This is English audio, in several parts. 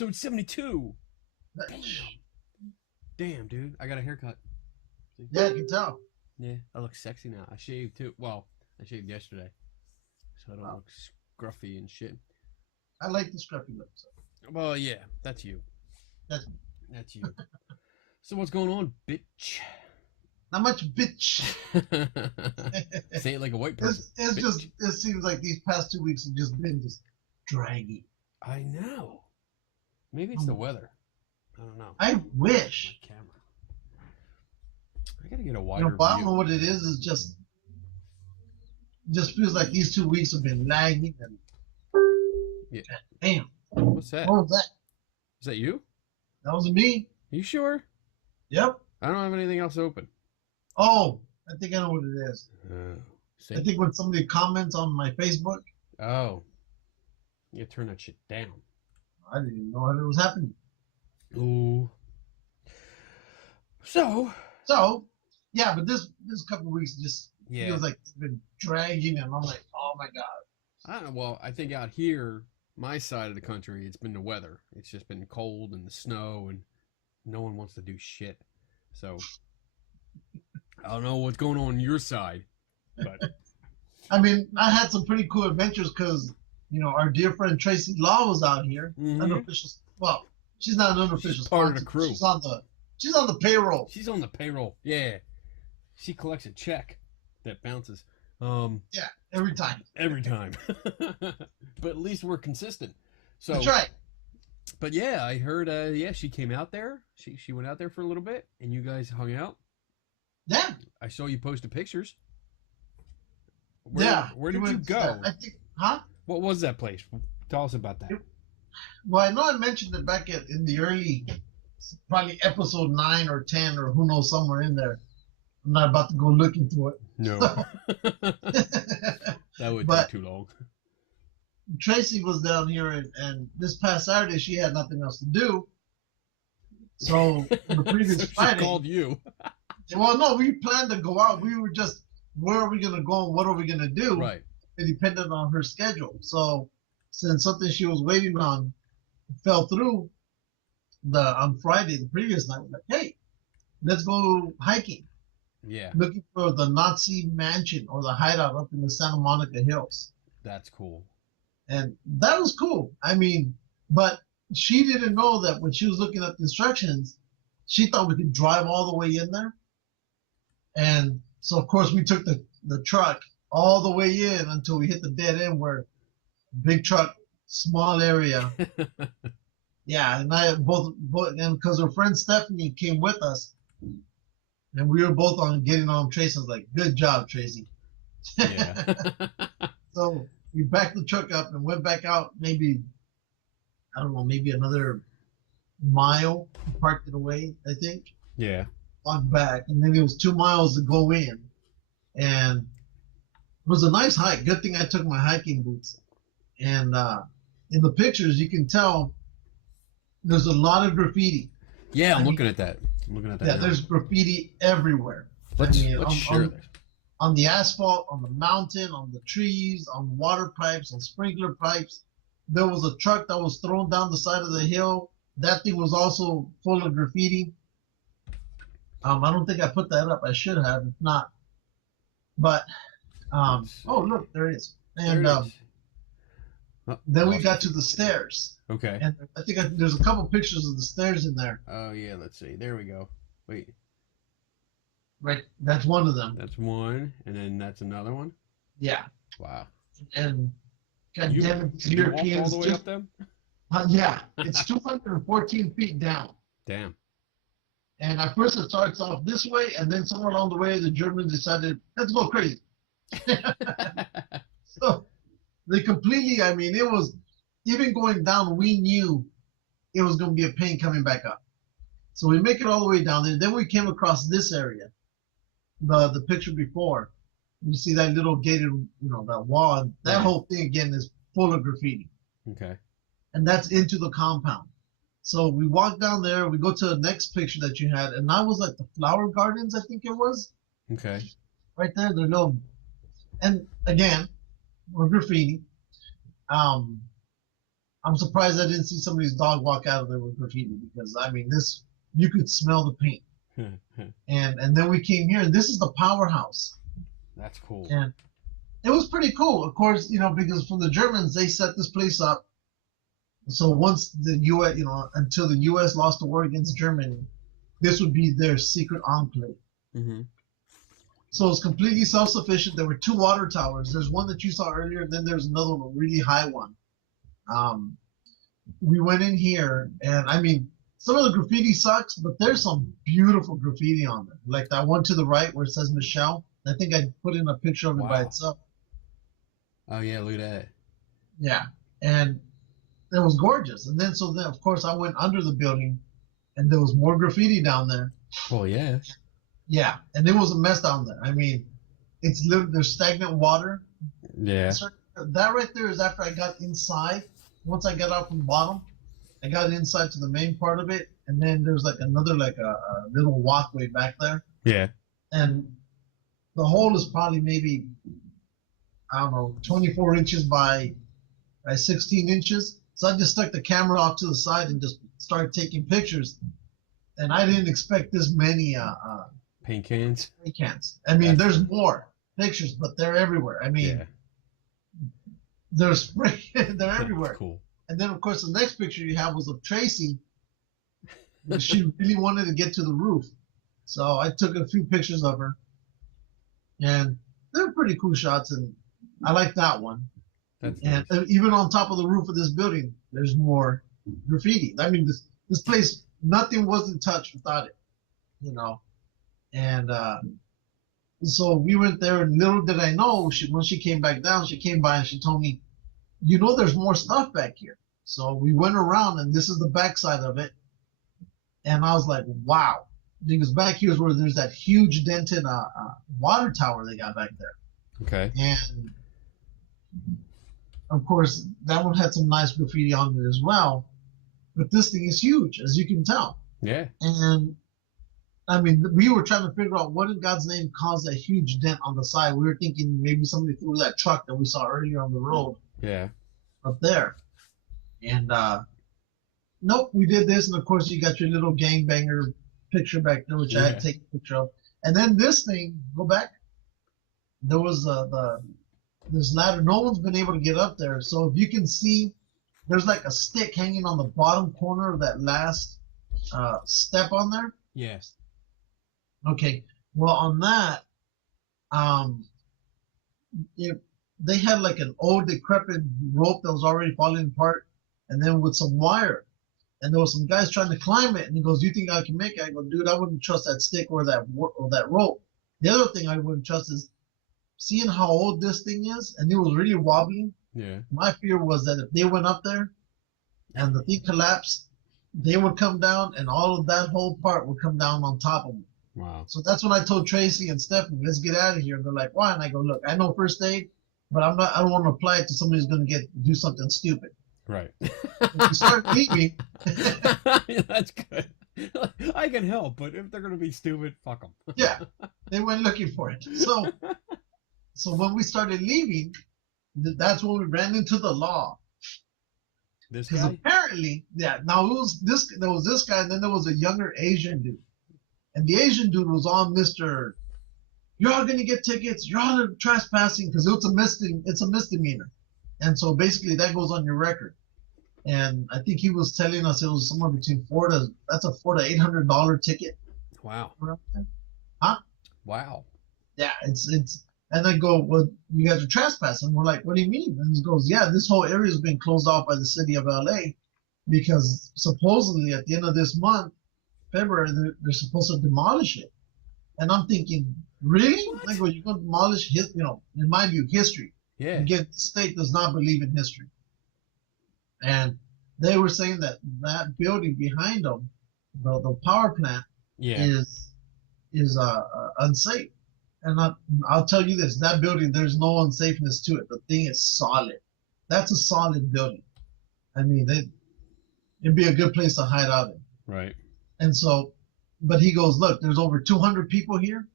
episode 72. Damn. Damn, dude. I got a haircut. See? Yeah, I can tell. Yeah, I look sexy now. I shaved too. Well, I shaved yesterday. So I don't look scruffy and shit. I like the scruffy lips. Well, yeah, that's you. That's me. That's you. So what's going on, bitch? Not much, bitch. Say it like a white person. It seems like these past 2 weeks have just been just draggy. I know. Maybe it's the weather. I don't know. I wish. My camera. I gotta get a wider view. I don't know what it is. It's just feels like these 2 weeks have been lagging. And yeah. Damn. What's that? What was that? Is that you? That wasn't me. You sure? Yep. I don't have anything else open. Oh, I think I know what it is. See? I think when somebody comments on my Facebook. Oh. You turn that shit down. I didn't even know it was happening. Ooh. So, yeah, but this couple of weeks just feels like it's been dragging, and I'm like, oh my god. I don't know. Well, I think out here, my side of the country, it's been the weather. It's just been cold and the snow, and no one wants to do shit. So, I don't know what's going on your side, but I mean, I had some pretty cool adventures because our dear friend Tracy Law was out here. Mm-hmm. Unofficial. Well, she's not an unofficial. She's part of the crew. She's on the payroll. She's on the payroll. Yeah, she collects a check that bounces. Yeah, every time. Every time. But at least we're consistent. So that's right. But yeah, I heard. She came out there. She went out there for a little bit, and you guys hung out. Yeah. I saw you posted pictures. Where did you go? I think, huh? What was that place? Tell us about that. Well, I know I mentioned it back in the early, probably episode 9 or 10 or who knows, somewhere in there. I'm not about to go looking for it. No. That would take too long. Tracy was down here, and this past Saturday she had nothing else to do. So the previous Friday, she called you. Well, no, we planned to go out. We were just, where are we going to go and what are we going to do? Right. It depended on her schedule. So since something she was waiting on fell through on Friday, the previous night, we're like, hey, let's go hiking. Yeah. Looking for the Nazi mansion or the hideout up in the Santa Monica Hills. That's cool. And that was cool. I mean, but she didn't know that when she was looking at the instructions, she thought we could drive all the way in there. And so, of course, we took the truck all the way in until we hit the dead end where big truck, small area. Yeah, and I both and because her friend Stephanie came with us, and we were both getting on Tracy. I was like, good job, Tracy. Yeah. So we backed the truck up and went back out maybe another mile, parked it away, I think. Yeah. Walked back, and then it was 2 miles to go in. And it was a nice hike. Good thing I took my hiking boots. And in the pictures, you can tell there's a lot of graffiti. Yeah, I'm looking at that. Yeah, now. there's graffiti everywhere. Let's share this. On the asphalt, on the mountain, on the trees, on water pipes, on sprinkler pipes. There was a truck that was thrown down the side of the hill. That thing was also full of graffiti. I don't think I put that up. I should have, if not. But, oh, look, there it is. And then we got to the stairs. Okay. And I think there's a couple pictures of the stairs in there. Oh, yeah, let's see. There we go. Wait. Right, that's one of them. That's one, and then that's another one? Yeah. Wow. And, God you, damn it, you walked all the way up them? Yeah, it's 214 feet down. Damn. And at first it starts off this way, and then somewhere along the way, the Germans decided, let's go crazy. So they completely, I mean, it was, even going down, we knew it was going to be a pain coming back up. So we make it all the way down there. Then we came across this area, the picture before. You see that little gated, that wall. That whole thing, again, is full of graffiti. Okay. And that's into the compound. So we walk down there. We go to the next picture that you had, and that was like the flower gardens, I think it was. Okay. Right there, they're little, and again, we're graffiti. I'm surprised I didn't see somebody's dog walk out of there with graffiti because I mean this you could smell the paint. And then we came here and this is the powerhouse. That's cool. And it was pretty cool, of course, because for the Germans they set this place up. So once the U.S., until the U.S. lost the war against Germany, this would be their secret enclave. Mm-hmm. So it's completely self-sufficient. There were 2 water towers. There's one that you saw earlier, and then there's another one, a really high one. We went in here, and I mean, some of the graffiti sucks, but there's some beautiful graffiti on there. Like that one to the right where it says Michelle. I think I put in a picture of it by itself. Oh yeah, look at that. Yeah, and it was gorgeous. And then of course I went under the building, and there was more graffiti down there. Well, yeah. Yeah, and it was a mess down there. I mean, there's stagnant water. Yeah. That right there is after I got inside. Once I got out from the bottom, I got inside to the main part of it, and then there's like another a little walkway back there. Yeah. And the hole is probably maybe, I don't know, 24 inches by 16 inches. So I just stuck the camera off to the side and just started taking pictures. And I didn't expect this many paint cans. Paint cans. I mean, there's more pictures, but they're everywhere. I mean, they're everywhere. Cool. And then, of course, the next picture you have was of Tracy. She really wanted to get to the roof. So I took a few pictures of her. And they're pretty cool shots, and I like that one. That's and nice. Even on top of the roof of this building, there's more graffiti. I mean, this place, nothing wasn't touched without it, And so we went there, and little did I know, when she came back down, she came by and she told me, there's more stuff back here. So we went around, and this is the backside of it. And I was like, wow. Because back here is where there's that huge dented water tower they got back there. Okay. And of course, that one had some nice graffiti on it as well. But this thing is huge, as you can tell. Yeah. And I mean, we were trying to figure out what in God's name caused that huge dent on the side. We were thinking maybe somebody threw that truck that we saw earlier on the road. Yeah. Up there. And nope, we did this. And of course, you got your little gangbanger picture back there, which I had to take a picture of. And then this thing, go back. There was this ladder. No one's been able to get up there. So if you can see, there's like a stick hanging on the bottom corner of that last step on there. Yes. Okay. Well, on that, they had like an old decrepit rope that was already falling apart, and then with some wire. And there was some guys trying to climb it, and he goes, "Do you think I can make it?" I go, "Dude, I wouldn't trust that stick or that rope." The other thing I wouldn't trust is seeing how old this thing is, and it was really wobbly. Yeah. My fear was that if they went up there and the thing collapsed, they would come down, and all of that whole part would come down on top of me. Wow. So that's when I told Tracy and Stephanie, "Let's get out of here." And they're like, "Why?" And I go, "Look, I know first aid, but I don't want to apply it to somebody who's going to do something stupid." Right. If you start leaving, that's good. I can help, but if they're going to be stupid, fuck them. Yeah, they went looking for it. So when we started leaving, that's when we ran into the law. This Because guy? apparently, now there was this guy, and then there was a younger Asian dude. And the Asian dude was on Mr. "You're all gonna get tickets. You're all trespassing," because it's a misdemeanor. And so basically that goes on your record. And I think he was telling us it was somewhere between $400 to $800 ticket. Wow. Huh? Wow. Yeah, it's and I go, "Well, you guys are trespassing." We're like, "What do you mean?" And he goes, "Yeah, this whole area has been closed off by the city of LA because supposedly at the end of this month, February, they're supposed to demolish it." And I'm thinking, really? I go, "You're going to demolish in my view, history." Yeah. Again, the state does not believe in history. And they were saying that building behind them, the power plant, is unsafe. And I'll tell you this: that building, there's no unsafeness to it. The thing is solid. That's a solid building. I mean, it'd be a good place to hide out in. Right. And so, but he goes, "Look, there's over 200 people here."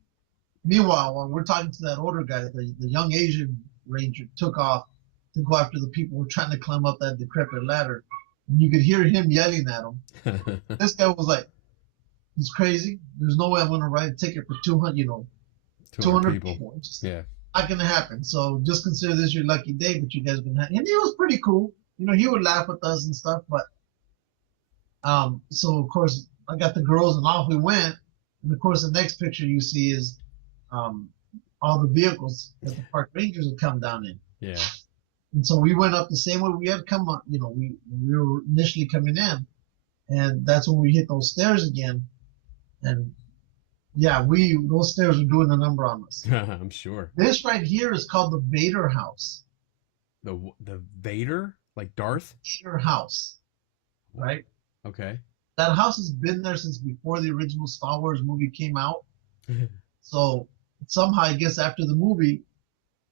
Meanwhile, while we're talking to that older guy, the young Asian ranger took off to go after the people who were trying to climb up that decrepit ladder. And you could hear him yelling at them. This guy was like, "He's crazy. There's no way I'm going to write a ticket for 200, 200 people. It's just not going to happen. So just consider this your lucky day, but you guys are going to have." And he was pretty cool. He would laugh with us and stuff. But so of course I got the girls and off we went. And of course the next picture you see is all the vehicles that the park rangers had come down in. Yeah. And so we went up the same way we had come up. We were initially coming in, and that's when we hit those stairs again. And yeah, those stairs were doing a number on us. I'm sure. This right here is called the Vader House. The Vader, like Darth? Vader House, right? Okay. That house has been there since before the original Star Wars movie came out. So somehow, I guess after the movie,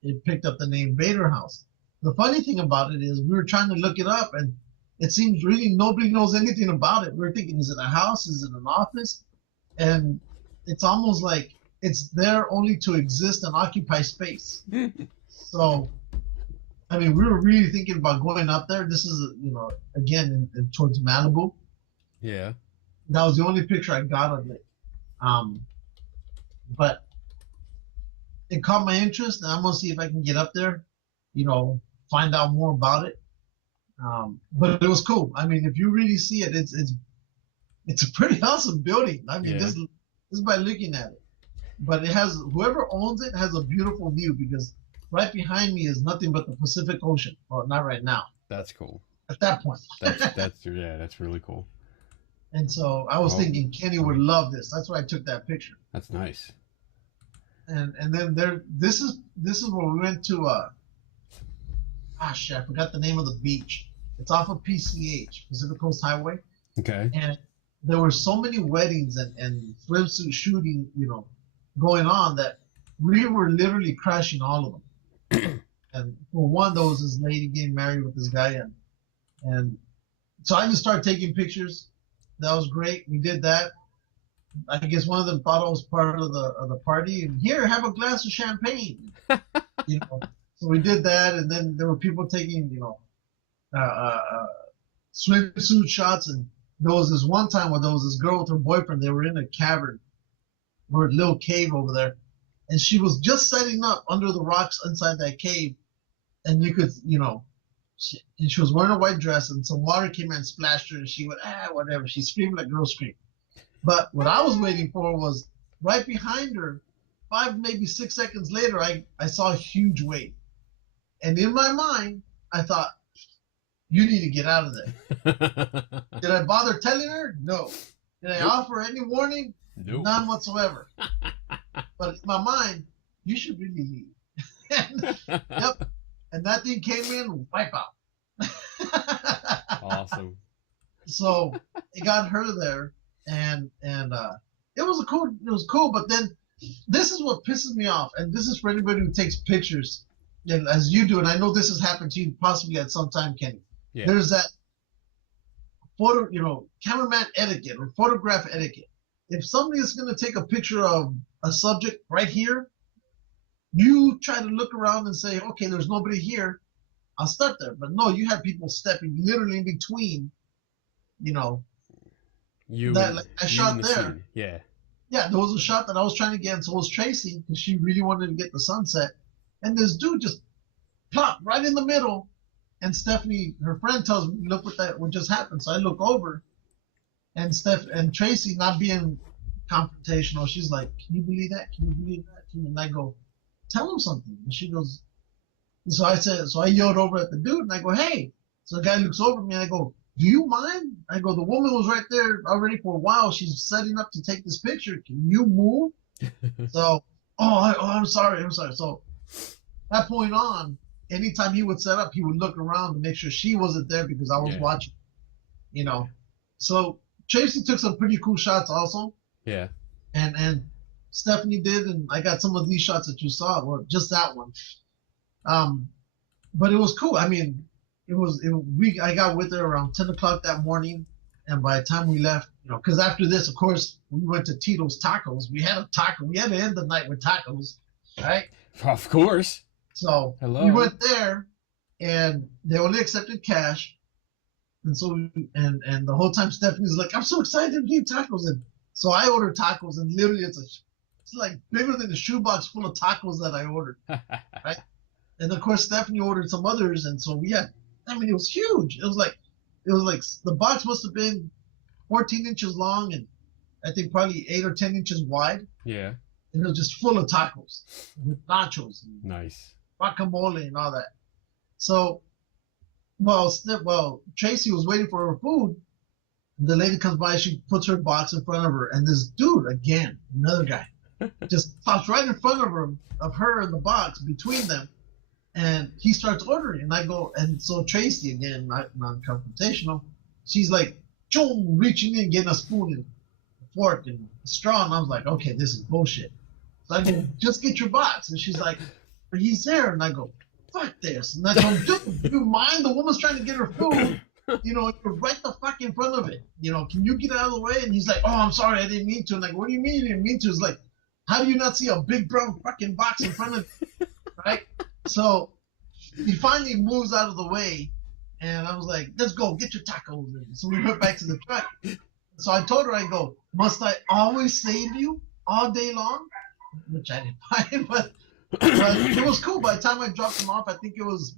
it picked up the name Vader House. The funny thing about it is we were trying to look it up, and it seems really nobody knows anything about it. We're thinking, is it a house? Is it an office? And it's almost like it's there only to exist and occupy space. So, I mean, we were really thinking about going up there. This is, again, towards Malibu. Yeah. That was the only picture I got of it. But it caught my interest, and I'm going to see if I can get up there, find out more about it. But it was cool. I mean, if you really see it, it's a pretty awesome building. I mean, just by looking at it. But it has, whoever owns it has a beautiful view, because right behind me is nothing but the Pacific Ocean. Well, not right now. That's cool. At that point. That's really cool. And so I was thinking Kenny would love this. That's why I took that picture. That's nice. And then this is where we went to I forgot the name of the beach. It's off of PCH, Pacific Coast Highway. Okay. And there were so many weddings and swimsuit shooting, going on, that we were literally crashing all of them. And for one, there was this lady getting married with this guy, and so I just started taking pictures. That was great. We did that. I guess one of them thought I was part of the party, and here, have a glass of champagne. So we did that, and then there were people taking, swimsuit shots, and there was this one time where there was this girl with her boyfriend. They were in a cavern, or a little cave over there, and she was just setting up under the rocks inside that cave, and you could, and she was wearing a white dress, and some water came in and splashed her, and she went, whatever. She screamed like girls scream. But what I was waiting for was right behind her, 5, maybe 6 seconds later, I saw a huge wave. And in my mind, I thought, you need to get out of there. Did I bother telling her? No. Did I offer any warning? Nope. None whatsoever. But in my mind, you should really leave. Yep. And that thing came in, wipe out. Awesome. So it got her there, and it was cool. But then this is what pisses me off, and this is for anybody who takes pictures, and as you do, and I know this has happened to you possibly at some time, Kenny. Yeah. There's that cameraman etiquette or photograph etiquette. If somebody is going to take a picture of a subject right here, you try to look around and say, okay, there's nobody here, I'll start there. But no, you have people stepping literally in between, I shot there. Scene. Yeah. Yeah, there was a shot that I was trying to get, and so was Tracy, because she really wanted to get the sunset. And this dude just plopped right in the middle. And Stephanie, her friend, tells me, look what just happened. So I look over, and Tracy, not being confrontational, she's like, can you believe that? Can you believe that? And I go, tell him something. And she goes, so I yelled over at the dude, and I go, hey. So the guy looks over at me, and I go, do you mind? I go, the woman was right there already for a while. She's setting up to take this picture. Can you move? So, I'm sorry. So that point on, anytime he would set up, he would look around to make sure she wasn't there, because I was watching, So Tracy took some pretty cool shots also. Yeah. And Stephanie did, and I got some of these shots that you saw, or just that one. But it was cool. I mean, I got with her around 10 o'clock that morning, and by the time we left, because after this, of course, we went to Tito's Tacos. We had a taco. We had to end the night with tacos, right? Of course. So Hello. we went there, and they only accepted cash. And so, and the whole time Stephanie's like, I'm so excited to eat tacos. And so I ordered tacos, and literally it's like bigger than the shoebox full of tacos that I ordered, right? And of course Stephanie ordered some others, and so we had. I mean, it was huge. It was like the box must have been 14 inches long, and I think probably 8 or 10 inches wide. Yeah. And it was just full of tacos with nachos and Nice. guacamole and all that. So, well, Tracy was waiting for her food. The lady comes by, she puts her box in front of her, and this dude again, another guy, just pops right in front of her in the box between them, and he starts ordering. And I go, and so Tracy again, not non-confrontational, she's like, Joe, reaching in, getting a spoon and a fork and a straw, and I was like, okay, this is bullshit. So I go, just get your box, and she's like, but he's there, and I go, fuck this, and I go, dude, do you mind? The woman's trying to get her food. You're right the fuck in front of it. Can you get out of the way? And he's like, oh, I'm sorry, I didn't mean to. I'm like, what do you mean you didn't mean to? It's like, how do you not see a big brown fucking box in front of you? Right? So he finally moves out of the way, and I was like, let's go, get your tacos. And so we went back to the truck. So I told her, I go, must I always save you all day long? Which I didn't find, but it was cool. By the time I dropped them off, I think it was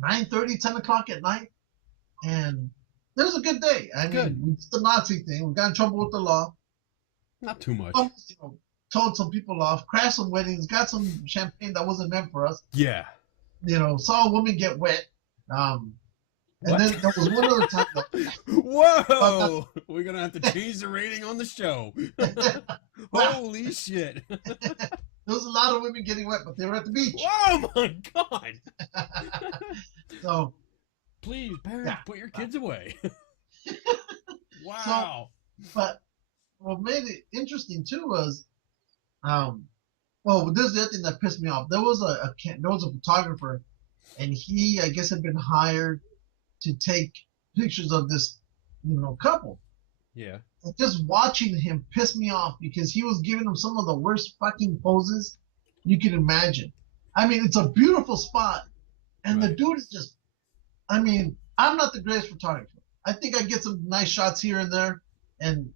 9:30, 10 o'clock at night. And it was a good day. I mean, we did the Nazi thing. We got in trouble with the law. Not too much. Told some people off, crashed some weddings, got some champagne that wasn't meant for us. Yeah. Saw a woman get wet. And then there was one other time. Whoa! We're going to have to change the rating on the show. Holy shit. There was a lot of women getting wet, but they were at the beach. Oh my God. So. Please, parents, put your kids away. Wow. So, but what made it interesting too was, this is the other thing that pissed me off. There was a photographer, and he, I guess, had been hired to take pictures of this, couple. Yeah. And just watching him pissed me off because he was giving them some of the worst fucking poses you can imagine. I mean, it's a beautiful spot, and the dude is just. I mean, I'm not the greatest photographer. I think I get some nice shots here and there, and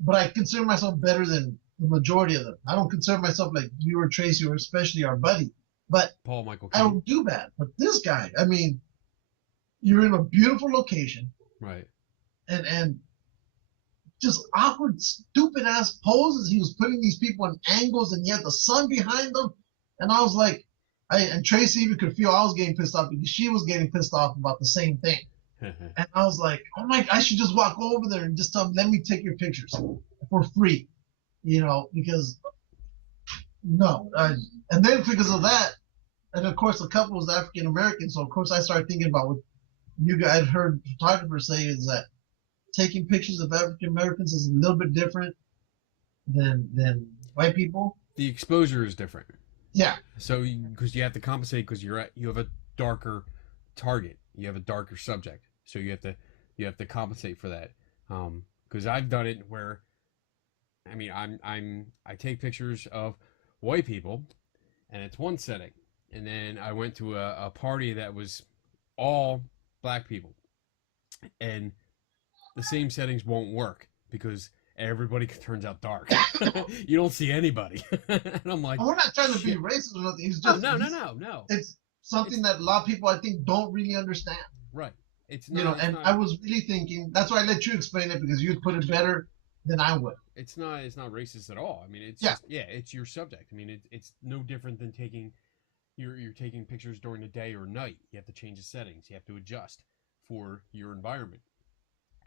but I consider myself better than the majority of them. I don't consider myself like you or Tracy or especially our buddy, but Paul Michael I don't do bad. But this guy, I mean, you're in a beautiful location, right? And just awkward, stupid ass poses. He was putting these people in angles, and yet the sun behind them, and I was like. And Tracy even could feel I was getting pissed off because she was getting pissed off about the same thing. And I was like, oh my, I should just walk over there and just tell them, let me take your pictures for free, because no. And then because of that, and of course the couple was African American, so of course I started thinking about what you guys heard photographers say is that taking pictures of African Americans is a little bit different than white people. The exposure is different. Yeah. So, because you have to compensate because you have a darker target, you have a darker subject, so you have to compensate for that. Because I've done it where, I mean, I take pictures of white people, and it's one setting, and then I went to a party that was all black people, and the same settings won't work because everybody turns out dark. You don't see anybody. And I'm like, we're not trying to be racist or nothing. It's just no. It's something that a lot of people I think don't really understand. Right. It's not. I was really thinking. That's why I let you explain it because you'd put it better than I would. It's not racist at all. I mean, it's just, it's your subject. I mean, it's no different than you're taking pictures during the day or night. You have to change the settings. You have to adjust for your environment.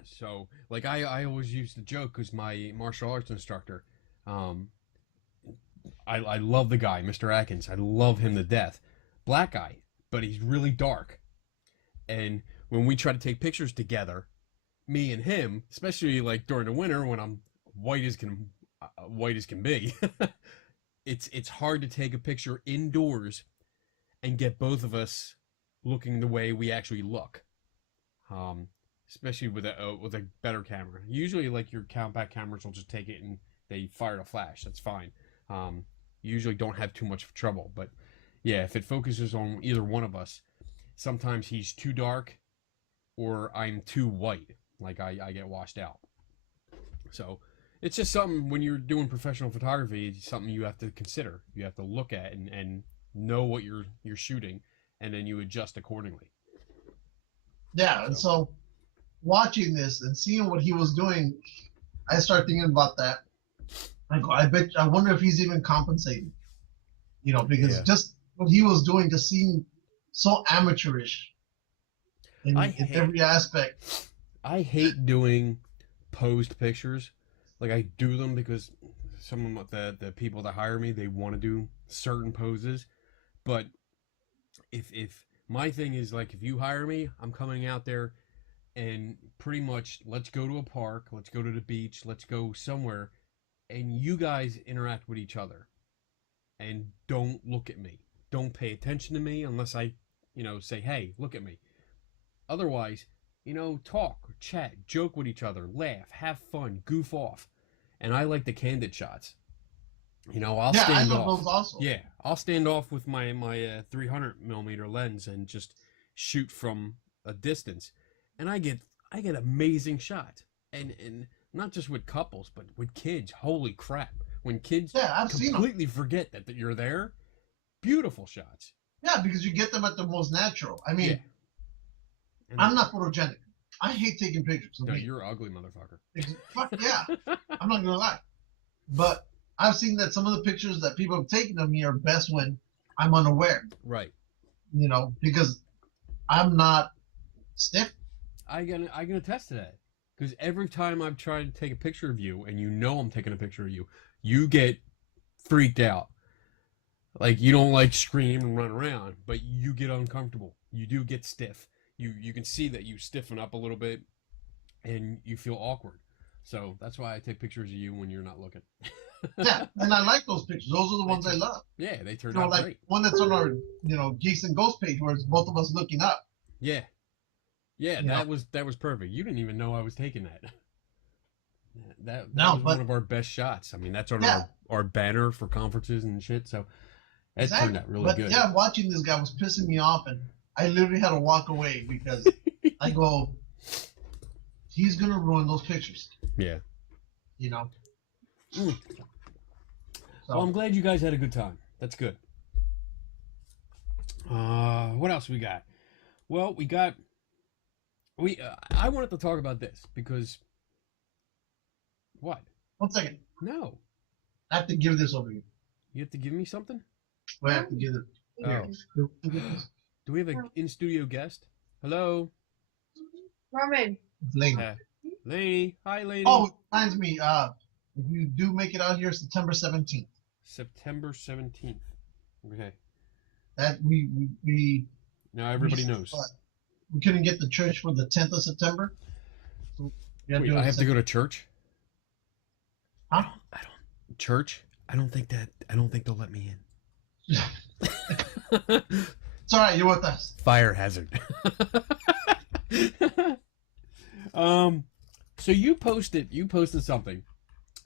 So, like, I always used to joke because my martial arts instructor, I love the guy, Mr. Atkins. I love him to death. Black guy, but he's really dark. And when we try to take pictures together, me and him, especially like during the winter when I'm white as can be, it's hard to take a picture indoors and get both of us looking the way we actually look. Especially with a better camera. Usually, like, your compact cameras will just take it and they fire a flash. That's fine. You usually don't have too much trouble. But Yeah, if it focuses on either one of us, sometimes he's too dark or I'm too white. Like I get washed out. So it's just something when you're doing professional photography, it's something you have to consider. You have to look at and know what you're shooting, and then you adjust accordingly. Yeah, and so watching this and seeing what he was doing, I start thinking about that. I go, I wonder if he's even compensated. Because Yeah. just what he was doing just seemed so amateurish in every aspect. I hate doing posed pictures. Like I do them because some of the people that hire me, they want to do certain poses. But if my thing is like if you hire me, I'm coming out there and pretty much let's go to a park, let's go to the beach, let's go somewhere, and you guys interact with each other and don't look at me. Don't pay attention to me unless I, say, hey, look at me. Otherwise, talk, chat, joke with each other, laugh, have fun, goof off. And I like the candid shots. I'll stand love off. those also. Yeah, I'll stand off with my 300 millimeter lens and just shoot from a distance, and I get amazing shots. And not just with couples, but with kids. Holy crap! When kids I've completely forget that you're there, beautiful shots. Yeah, because you get them at the most natural. I mean, I'm not photogenic. I hate taking pictures. No, you're an ugly motherfucker. Fuck yeah. I'm not gonna lie. But I've seen that some of the pictures that people have taken of me are best when I'm unaware. Right. Because I'm not stiff. I can attest to that. Because every time I've tried to take a picture of you, and I'm taking a picture of you, you get freaked out. Like you don't like scream and run around, but you get uncomfortable. You do get stiff. You can see that you stiffen up a little bit, and you feel awkward. So that's why I take pictures of you when you're not looking. Yeah, and I like those pictures. Those are the ones I love. Yeah, they turned out like great. One that's on our Geeks and Ghost page where it's both of us looking up. Yeah, that was perfect. You didn't even know I was taking that. That was one of our best shots. I mean, that's on our banner for conferences and shit. So that turned out really good. Yeah, watching this guy was pissing me off, and I literally had to walk away because I go, he's gonna ruin those pictures. Yeah. So, well, I'm glad you guys had a good time. That's good. What else we got? Well, I wanted to talk about this because what? 1 second. No. I have to give this over to you. You have to give me something? I have to give it. Oh. Do we have an in-studio guest? Hello? Roman. Lady. Lady. Hi, lady. Oh, reminds me, if you do make it out here, September 17th. September 17th. Okay. That we now everybody knows. We couldn't get the church for the 10th of September. So wait, I have to go to church? Huh? I don't church? I don't think they'll let me in. It's all right. You're with us. Fire hazard. So you posted something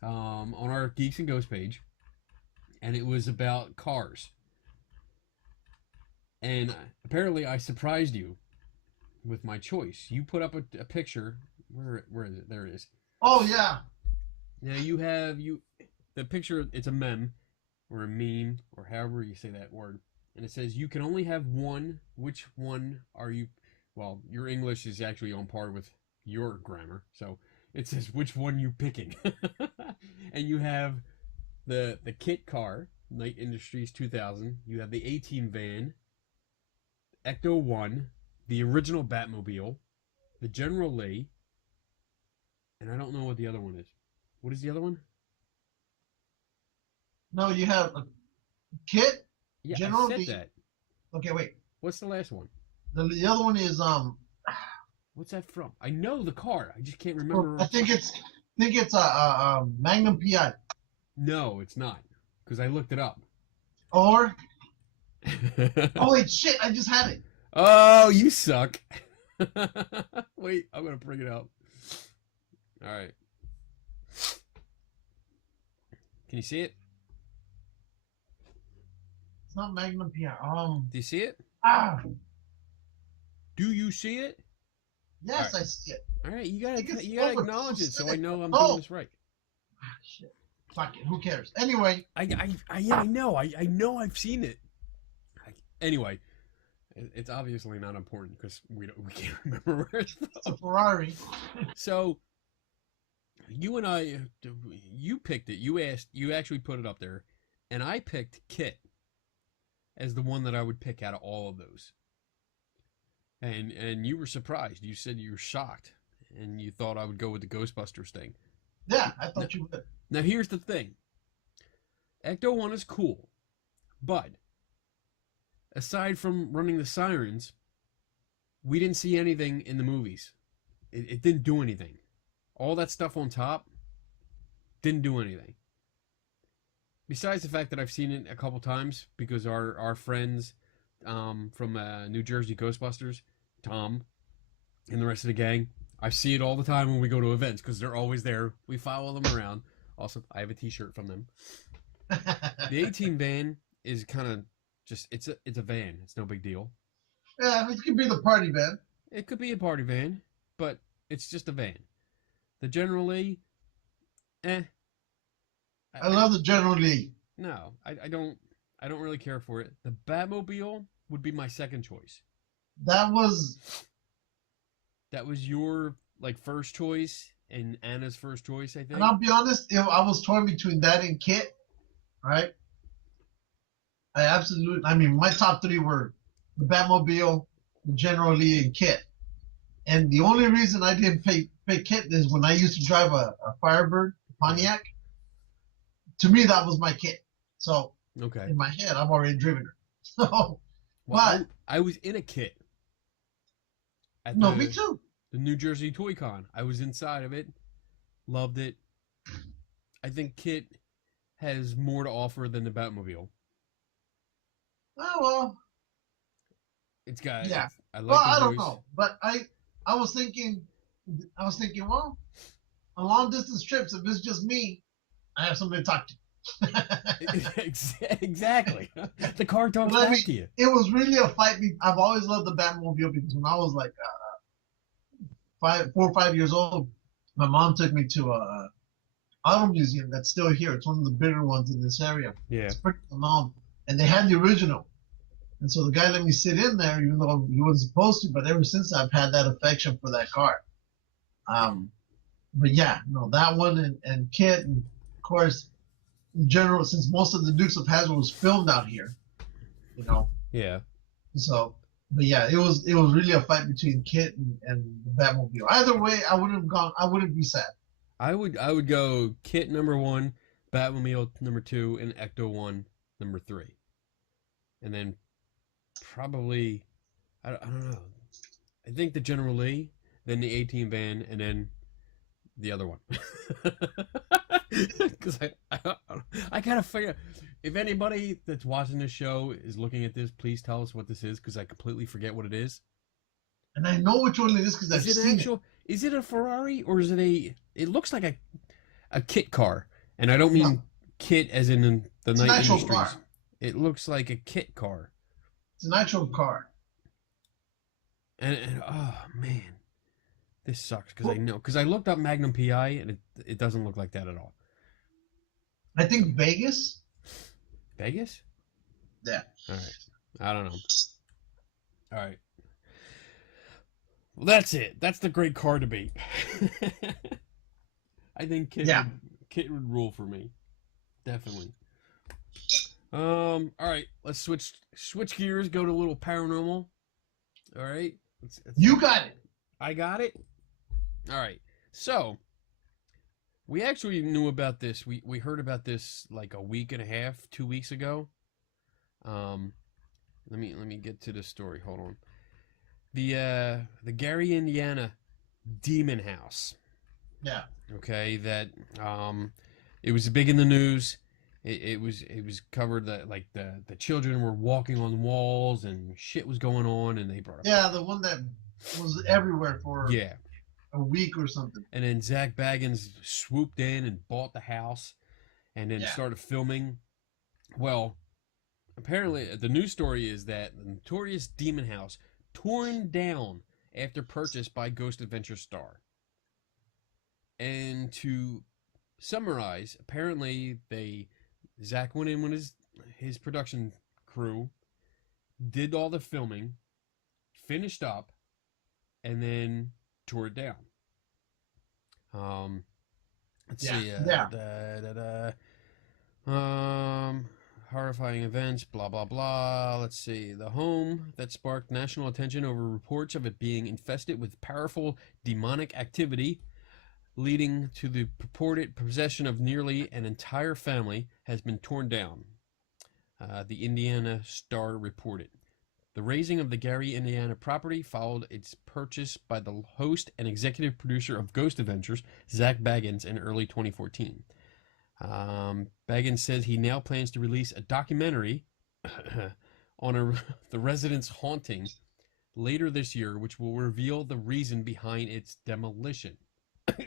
on our Geeks and Ghosts page, and it was about cars. And apparently I surprised you with my choice. You put up a picture. Where is it? There it is. Oh yeah. Now you have the picture. It's a meme or a meme or however you say that word, and it says you can only have one. Which one are you? Well, your English is actually on par with your grammar, so it says which one you picking. And you have the kit car, Night Industries 2000. You have the A-Team van, Ecto 1, the original Batmobile, the General Lee, and I don't know what the other one is. What is the other one? No, you have a kit. Yeah, General I said Lee. that. Okay, wait. What's the last one? The other one is What's that from? I know the car. I just can't remember. I think it's a Magnum PI. No, it's not, because I looked it up. Or oh wait, shit! I just had it. Oh, you suck. Wait, I'm gonna bring it up. All right. Can you see it? It's not Magnum PI. Do you see it? Ah, Do you see it? yes, All I see it. All right, I think it's you gotta over acknowledge it, so I 2 know I'm doing No. this right. Ah, shit. Fuck it. Who cares? Anyway, I know. I know I've seen it. Anyway, it's obviously not important because we can't remember where it's it's a from. Ferrari. So you and I, you picked it. You actually put it up there, and I picked Kit as the one that I would pick out of all of those. And you were surprised. You said you were shocked, and you thought I would go with the Ghostbusters thing. Yeah, I thought you would. Now here's the thing. Ecto 1 is cool, but aside from running the sirens, we didn't see anything in the movies. It didn't do anything. All that stuff on top didn't do anything. Besides the fact that I've seen it a couple times because our friends from New Jersey Ghostbusters, Tom, and the rest of the gang, I see it all the time when we go to events because they're always there. We follow them around. Also, I have a T-shirt from them. The A-Team van is kind of just it's a van. It's no big deal. Yeah, it could be the party van. It could be a party van, but it's just a van. The General Lee, I love the General Lee. No, I don't really care for it. The Batmobile would be my second choice. That was your like first choice and Anna's first choice, I think. And I'll be honest, I was torn between that and Kit, right? I mean, my top three were the Batmobile, the General Lee, and Kit. And the only reason I didn't pick Kit is when I used to drive a Firebird Pontiac. To me, that was my Kit. So okay, in my head, I've already driven her. So, well, but I was in a Kit. At no, me too. The New Jersey Toy Con. I was inside of it. Loved it. I think Kit has more to offer than the Batmobile. Oh well. It's got Yeah. I like Well, the I don't voice. know, but I was thinking, well, on long distance trips, if it's just me, I have somebody to talk to. Exactly. The car talks But I back mean, to you. it was really a fight. I've always loved the Batmobile because when I was like 4 or 5 years old, my mom took me to a auto museum that's still here. It's one of the bigger ones in this area. Yeah. It's pretty phenomenal. And they had the original. And so the guy let me sit in there, even though he wasn't supposed to. But ever since, I've had that affection for that car. But yeah, no, that one and Kit, and of course, in general, since most of the Dukes of Hazzard was filmed out here, you know. Yeah. So, but yeah, it was really a fight between Kit and the Batmobile. Either way, I wouldn't be sad. I would go Kit number 1, Batmobile number 2, and Ecto 1 number 3. And then probably I don't know. I think the General Lee, then the A-Team van, and then the other one. Because I gotta figure. If anybody that's watching this show is looking at this, please tell us what this is, because I completely forget what it is. And I know which one it is because I've seen it. Is it a Ferrari or is it a? It looks like a kit car, and I don't mean kit as in the night industries. Car. It looks like a kit car. It's an actual car. And oh man, this sucks because I looked up Magnum PI and it doesn't look like that at all. I think Vegas. Vegas? Yeah. All right. I don't know. All right. Well, that's it. That's the great car debate. I think Kit would rule for me. Definitely. All right. Let's switch gears. Go to a little paranormal. All right. You got it. I got it. All right. So we actually knew about this. We heard about this like a week and a half, 2 weeks ago. Let me get to the story. Hold on. The Gary, Indiana Demon House. Yeah. Okay, that it was big in the news. It was covered that like the children were walking on walls and shit was going on, and they brought up. Yeah, the one that was everywhere for a week or something. And then Zach Baggins swooped in and bought the house, and then started filming. Well, apparently, the news story is that the notorious demon house torn down after purchase by Ghost Adventure star. And to summarize, apparently Zach went in with his production crew, did all the filming, finished up, and then tore it down. Let's see. Horrifying events, blah, blah, blah. Let's see. The home that sparked national attention over reports of it being infested with powerful demonic activity, leading to the purported possession of nearly an entire family, has been torn down. The Indiana Star reported. The raising of the Gary, Indiana property followed its purchase by the host and executive producer of Ghost Adventures, Zach Bagans, in early 2014. Bagans says he now plans to release a documentary on the residence haunting later this year, which will reveal the reason behind its demolition.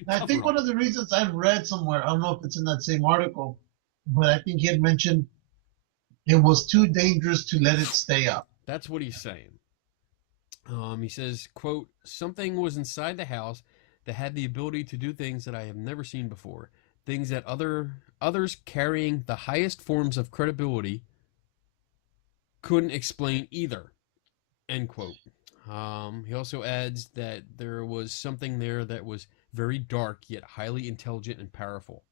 I think one of the reasons I've read somewhere, I don't know if it's in that same article, but I think he had mentioned it was too dangerous to let it stay up. That's what he's saying. He says, quote, something was inside the house that had the ability to do things that I have never seen before. Things that others carrying the highest forms of credibility couldn't explain either. End quote. He also adds that there was something there that was very dark yet highly intelligent and powerful.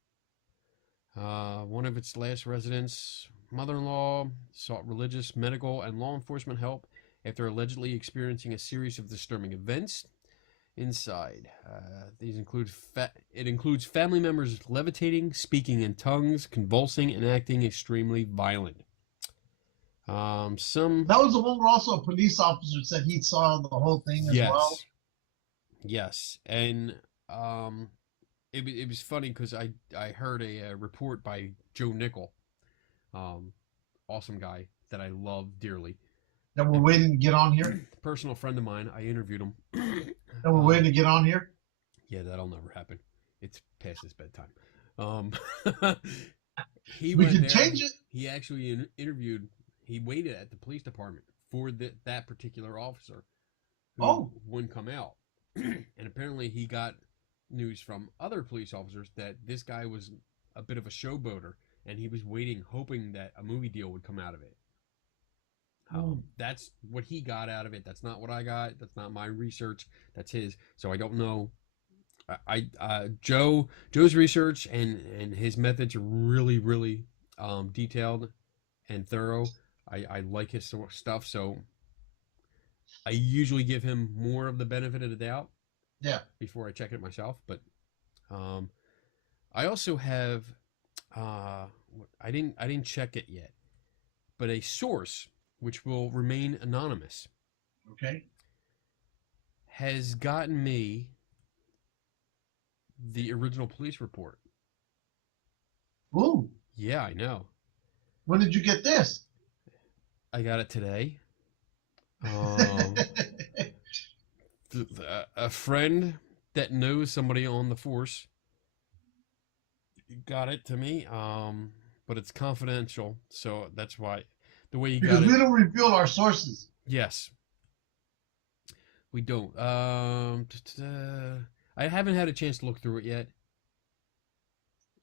One of its last residents, mother-in-law, sought religious, medical, and law enforcement help after allegedly experiencing a series of disturbing events inside. These includes family members levitating, speaking in tongues, convulsing, and acting extremely violent. That was the one where also a police officer said he saw the whole thing as well. Yes, and it was funny because I heard a report by Joe Nickel, awesome guy that I love dearly. That we're waiting to get on here? Personal friend of mine. I interviewed him. That we're waiting to get on here? Yeah, that'll never happen. It's past his bedtime. We can change it. He actually interviewed, he waited at the police department for that particular officer who wouldn't come out. And apparently he got news from other police officers that this guy was a bit of a showboater, and he was waiting, hoping that a movie deal would come out of it. That's what he got out of it. That's not what I got. That's not my research. That's his. So I don't know. Joe's research and his methods are really, really detailed and thorough. I like his stuff, so I usually give him more of the benefit of the doubt. Yeah. Before I check it myself, but I also have I didn't check it yet, but a source which will remain anonymous. Okay. Has gotten me the original police report. Ooh. Yeah, I know. When did you get this? I got it today. A friend that knows somebody on the force got it to me, but it's confidential, so that's why the way you got it. Because we don't reveal our sources. Yes, we don't. I haven't had a chance to look through it yet,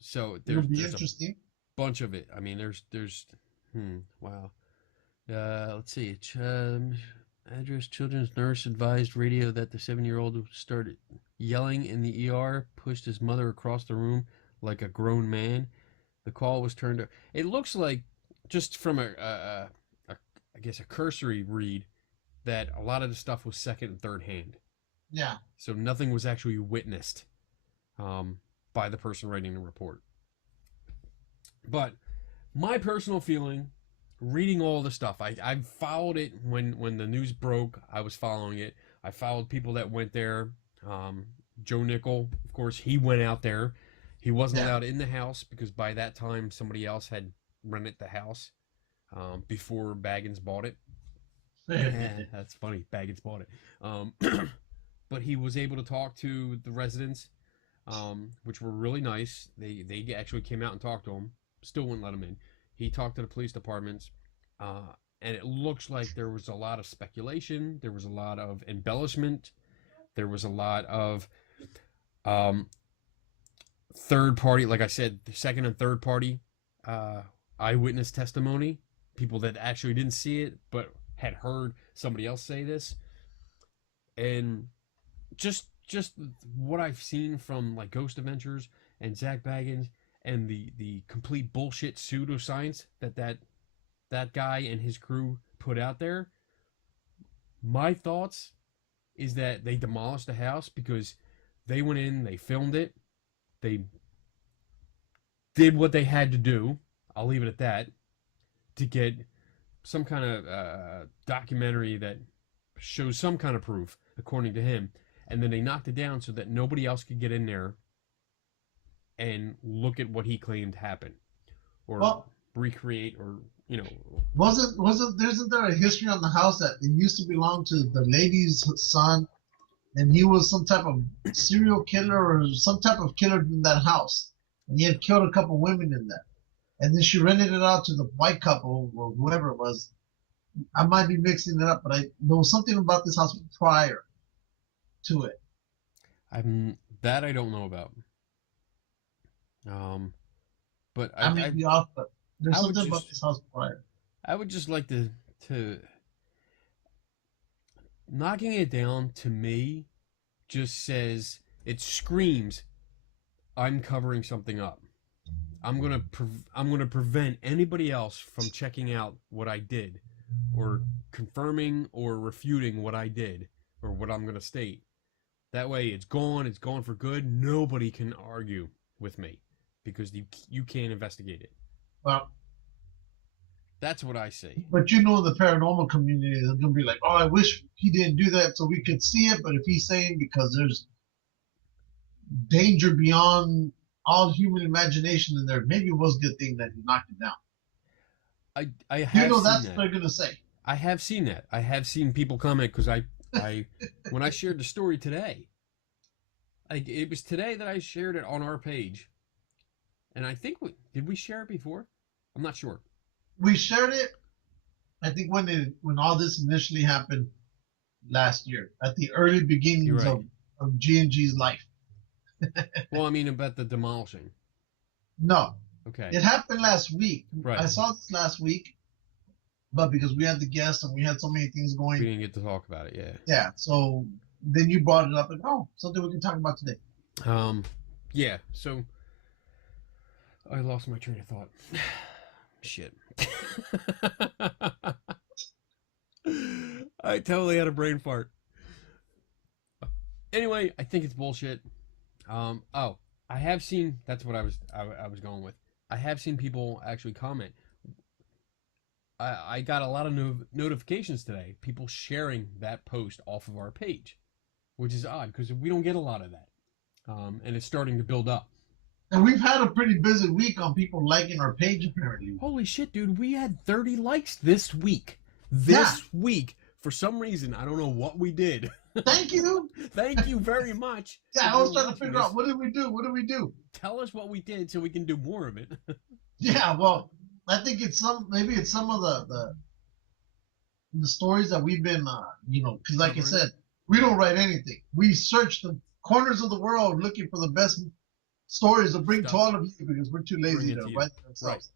so there's interesting. A bunch of it. I mean, there's wow. Let's see. Address: children's nurse advised radio that the 7-year-old started yelling in the ER, pushed his mother across the room like a grown man. The call was turned. It looks like, just from I guess a cursory read, that a lot of the stuff was second and third hand. Yeah. So nothing was actually witnessed by the person writing the report. But my personal feeling, reading all the stuff, I followed it when the news broke. I was following it. I followed people that went there. Joe Nickel, of course, he went out there. He wasn't allowed in the house because by that time somebody else had rented the house before Baggins bought it. That's funny. Baggins bought it. But he was able to talk to the residents, which were really nice. They actually came out and talked to him. Still wouldn't let him in. He talked to the police departments. and it looks like there was a lot of speculation. There was a lot of embellishment. There was a lot of third party, like I said, second and third party eyewitness testimony. People that actually didn't see it but had heard somebody else say this, and just what I've seen from like Ghost Adventures and Zach Baggins and the complete bullshit pseudoscience that guy and his crew put out there. My thoughts is that they demolished the house because they went in, they filmed it, they did what they had to do. I'll leave it at that, to get some kind of documentary that shows some kind of proof, according to him. And then they knocked it down so that nobody else could get in there and look at what he claimed happened, or recreate, or isn't there a history on the house that it used to belong to the lady's son, and he was some type of serial killer or some type of killer in that house, and he had killed a couple women in there, and then she rented it out to the white couple or whoever it was. I might be mixing it up, but there was something about this house prior to it. I don't know about. But I may be off, but there's something about this house prior. I would just like to knocking it down, to me, just says, it screams, I'm covering something up. I'm gonna prevent anybody else from checking out what I did, or confirming or refuting what I did, or what I'm gonna state. That way, it's gone for good. Nobody can argue with me because you can't investigate it. Well, that's what I see. But you know, the paranormal community is gonna be like, oh, I wish he didn't do that so we could see it. But if he's saying because there's danger beyond all human imagination in there, maybe it was a good thing that he knocked it down. I have seen that's that. what they're gonna say. I have seen that. I have seen people comment because I when I shared the story today, it was today that I shared it on our page, and I think did we share it before? I'm not sure. We shared it, I think, when all this initially happened last year, at the early beginnings of G&G's life. Well, I mean, about the demolishing. No. Okay. It happened last week. Right. I saw this last week, but because we had the guests and we had so many things going, we didn't get to talk about it. Yeah. Yeah. So then you brought it up, and something we can talk about today. Yeah. So I lost my train of thought. Shit. I totally had a brain fart. Anyway, I think it's bullshit. I have seen, that's what I was going with. I have seen people actually comment. I got a lot of notifications today, people sharing that post off of our page, which is odd because we don't get a lot of that. And it's starting to build up. And we've had a pretty busy week on people liking our page, apparently. Holy shit, dude. We had 30 likes this week. Week. For some reason, I don't know what we did. Thank you. Thank you very much. Yeah, I was trying to figure out, what did we do? Tell us what we did so we can do more of it. Yeah, well, I think maybe it's some of the stories that we've been, because like I said, we don't write anything. We search the corners of the world looking for the best stories to bring to all of you because we're too lazy to write them ourselves.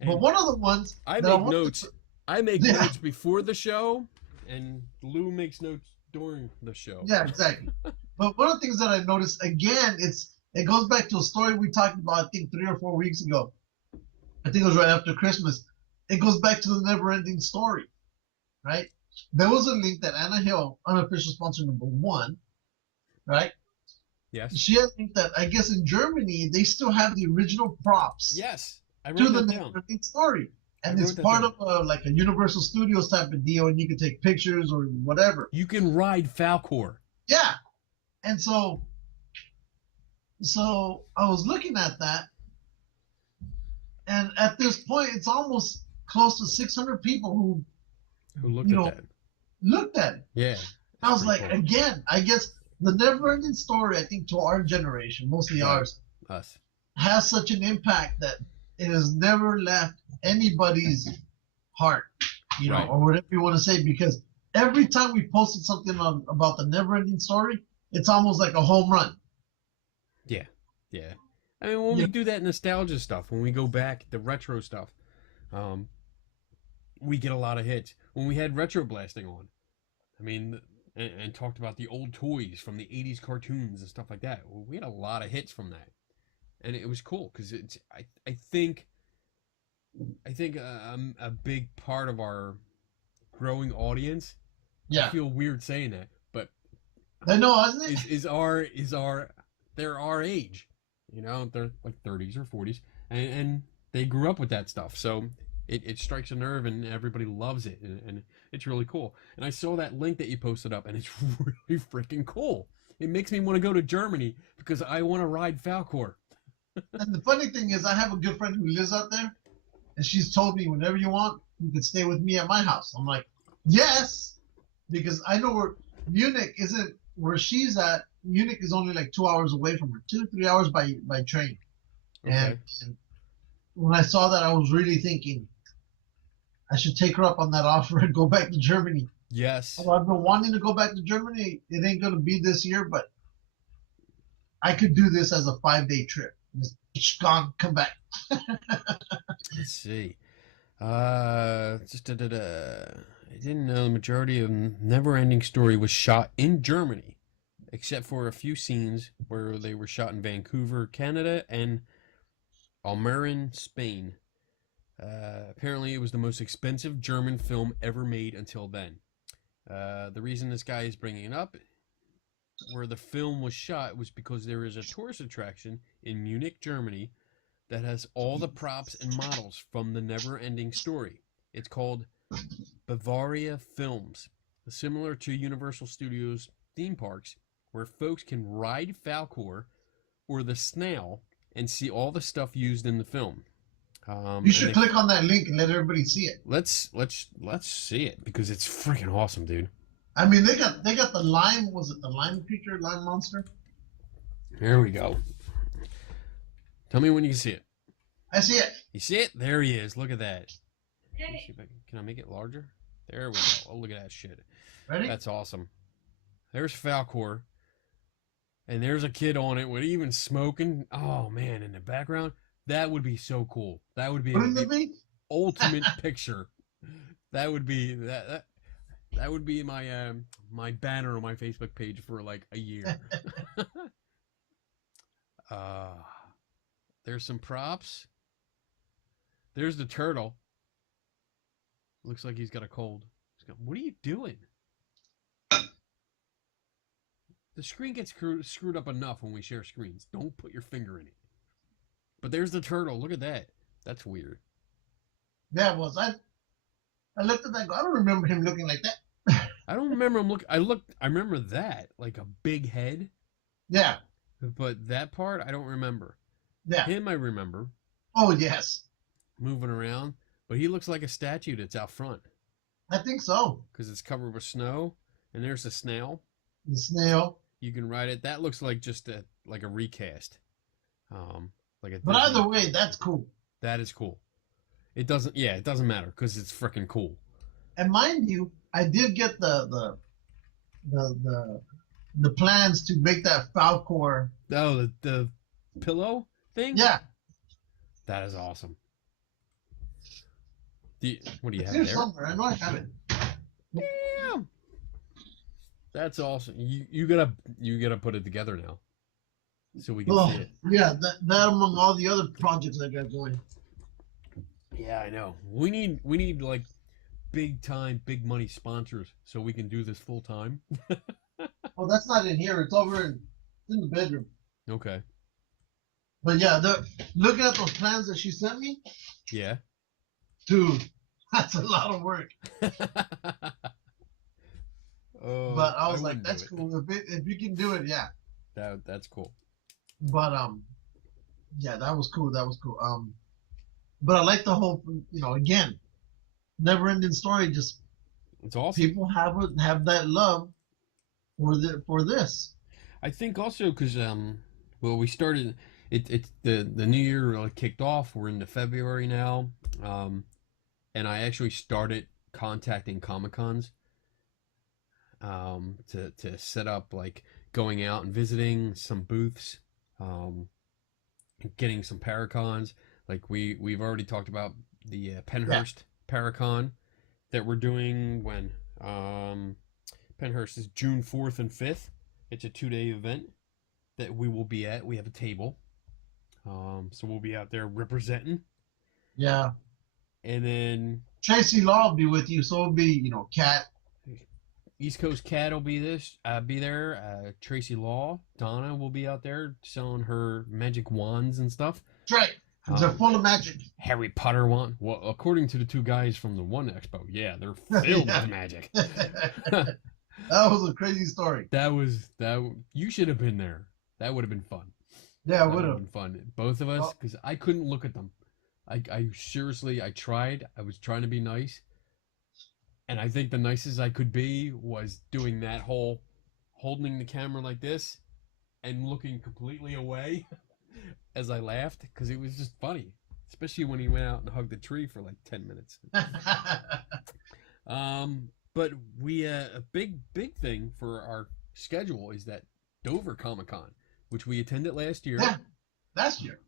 Right. But one of the ones I make notes. I make notes before the show, and Lou makes notes during the show. Yeah, exactly. But one of the things that I noticed, again, it goes back to a story we talked about, I think 3 or 4 weeks ago. I think it was right after Christmas. It goes back to the never-ending story, right? There was a link that Anna Hill, unofficial sponsor number 1, right? Yes. She had think that, I guess, in Germany they still have the original props. Yes, I wrote to the that down. Story, and it's part of like a Universal Studios type of deal, and you can take pictures or whatever. You can ride Falcor. Yeah, and so I was looking at that, and at this point, it's almost close to 600 people who looked at it. Yeah, I was like, cool. Again, I guess. The never-ending story, I think, to our generation, mostly ours, has such an impact that it has never left anybody's heart, you know, Right. or whatever you want to say. Because every time we posted something about the never-ending story, it's almost like a home run. Yeah. Yeah. I mean, when we You do that nostalgia stuff, when we go back, the retro stuff, um, we get a lot of hits. When we had retro blasting on, I mean, and talked about the old toys from the 80s cartoons and stuff like that, we had a lot of hits from that. And it was cool because I think a big part of our growing audience. I yeah, feel weird saying that, but I know, isn't it? is our they're our age, you know, they're like 30s or 40s, and they grew up with that stuff, so it strikes a nerve and everybody loves it, and it's really cool. And I saw that link that you posted up, and it's really freaking cool. It makes me want to go to Germany because I want to ride Falcor. And the funny thing is, I have a good friend who lives out there, and she's told me whenever you want, you can stay with me at my house. I'm like, yes, because I know where Munich isn't where she's at. Munich is only like 2 hours away from her, 2 3 hours by train. Okay. And when I saw that, I was really thinking I should take her up on that offer and go back to Germany. Yes. Although I've been wanting to go back to Germany, it ain't gonna be this year, but I could do this as a 5-day trip. Just gone, come back. Let's see. Just I didn't know the majority of Neverending Story was shot in Germany, except for a few scenes where they were shot in Vancouver, Canada, and Almerin, Spain. Apparently, it was the most expensive German film ever made until then. The reason this guy is bringing it up, where the film was shot, was because there is a tourist attraction in Munich, Germany, that has all the props and models from the Never-Ending Story. It's called Bavaria Films, similar to Universal Studios theme parks, where folks can ride Falcor or the snail and see all the stuff used in the film. You should click on that link and let everybody see it. Let's see it because it's freaking awesome, dude. I mean, they got the lime. Was it the lime creature, lime monster? Here we go. Tell me when you can see it. I see it. You see it? There he is. Look at that. Can I make it larger? There we go. Oh, look at that shit. Ready? That's awesome. There's Falcor. And there's a kid on it with even smoking. Oh, man, in the background. That would be so cool. That would be the ultimate picture. That would be that would be my my banner on my Facebook page for like a year. There's some props. There's the turtle. Looks like he's got a cold. What are you doing? The screen gets screwed up enough when we share screens. Don't put your finger in it. But there's the turtle. Look at that. That's weird. Yeah, it was. I looked at that. I don't remember him looking like that. I don't remember him I remember that. Like a big head. Yeah. But that part, I don't remember. Yeah. Him, I remember. Oh, yes. Moving around. But he looks like a statue that's out front. I think so. Because it's covered with snow. And there's the snail. The snail. You can ride it. That looks like just a recast. But either way, that's cool. That is cool. It doesn't matter because it's freaking cool. And mind you, I did get the plans to make that Falcor. Oh, the pillow thing? Yeah. That is awesome. What do you It's have here there? somewhere. I know I have it. Damn. That's awesome. You gotta put it together now, so we can see it. Yeah, that among all the other projects I got going. Yeah, I know. We need like big time, big money sponsors so we can do this full time. Oh, that's not in here. It's in the bedroom. Okay. But yeah, looking at those plans that she sent me, Yeah. dude, that's a lot of work. Oh, But I was like, wouldn't that's do it. cool. If you can do it, yeah. That's cool. But yeah, that was cool. But I like the whole, again, never-ending story. Just It's awesome. people have that love for this. I think also because well, we started it's the new year really kicked off. We're into February now, and I actually started contacting Comic Cons to set up like going out and visiting some booths, um, getting some Paracons. Like we've already talked about the Penhurst Paracon that we're doing when Penhurst is June 4th and 5th. It's a 2-day event that we will be at. We have a table. So we'll be out there representing. Yeah. And then Tracy Law will be with you, so it'll be, Cat. East Coast Cat will be there. Tracy Law, Donna will be out there selling her magic wands and stuff. That's right. They're full of magic. Harry Potter wand. Well, according to the two guys from the one expo, yeah, they're filled with magic. That was a crazy story. That you should have been there. That would have been fun. Yeah, it would would have have been fun. Both of us, because I couldn't look at them. I seriously, I tried. I was trying to be nice. And I think the nicest I could be was doing that whole holding the camera like this and looking completely away as I laughed, because it was just funny. Especially when he went out and hugged the tree for like 10 minutes. But we a big thing for our schedule is that Dover Comic Con, which we attended last year. Yeah, last year.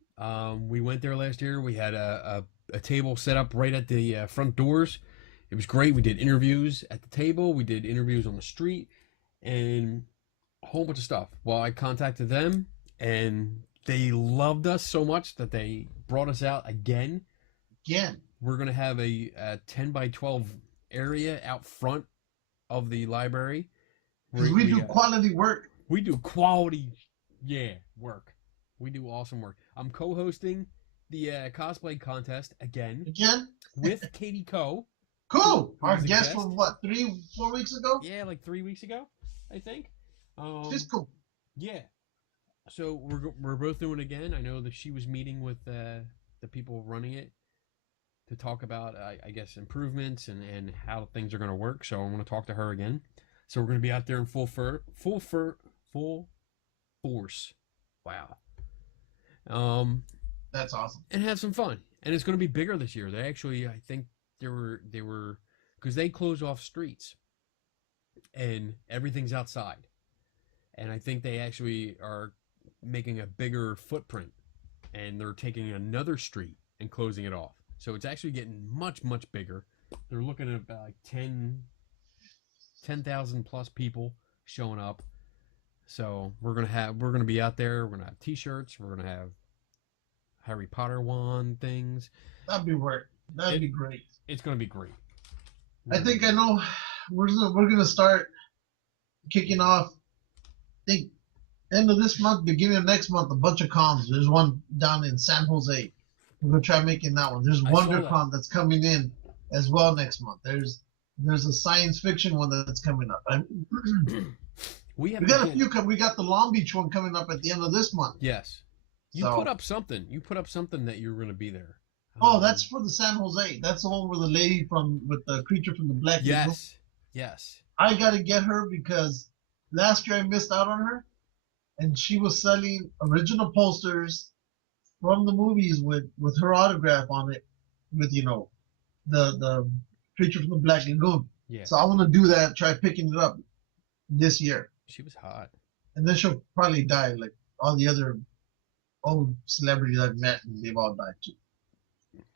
We went there last year. We had a table set up right at the front doors. It was great. We did interviews at the table. We did interviews on the street and a whole bunch of stuff. Well, I contacted them and they loved us so much that they brought us out again. Again. We're going to have a 10 by 12 area out front of the library. Because we do quality work. We do quality, work. We do awesome work. I'm co-hosting the cosplay contest again. With Katie Coe. Cool. Our guest from what, 3-4 weeks ago? Yeah, like 3 weeks ago, I think. She's cool. Yeah. So we're both doing it again. I know that she was meeting with the people running it to talk about, I guess, improvements and how things are going to work. So I'm going to talk to her again. So we're going to be out there in full force. Wow. That's awesome. And have some fun. And it's going to be bigger this year. They actually, I think they were because they close off streets and everything's outside. And I think they actually are making a bigger footprint, and they're taking another street and closing it off. So it's actually getting much bigger. They're looking at about like 10,000 plus people showing up. So we're gonna be out there. We're gonna have T-shirts. We're gonna have Harry Potter wand things. That'd be work. That'd be great. It's gonna be great. I think I know. We're gonna start kicking off. I think end of this month, beginning of next month, a bunch of cons. There's one down in San Jose. We're gonna try making that one. There's WonderCon that's coming in as well next month. There's a science fiction one that's coming up. We got a few. We got the Long Beach one coming up at the end of this month. Yes. You put up something. You put up something that you're going to be there. Oh, that's for the San Jose. That's the one where the lady with the creature from the Black Lagoon. Yes. I got to get her because last year I missed out on her, and she was selling original posters from the movies with her autograph on it, with the creature from the Black Lagoon. Yeah. So I want to do that. Try picking it up this year. She was hot. And then she'll probably die like all the other old celebrities I've met, and they've all died too.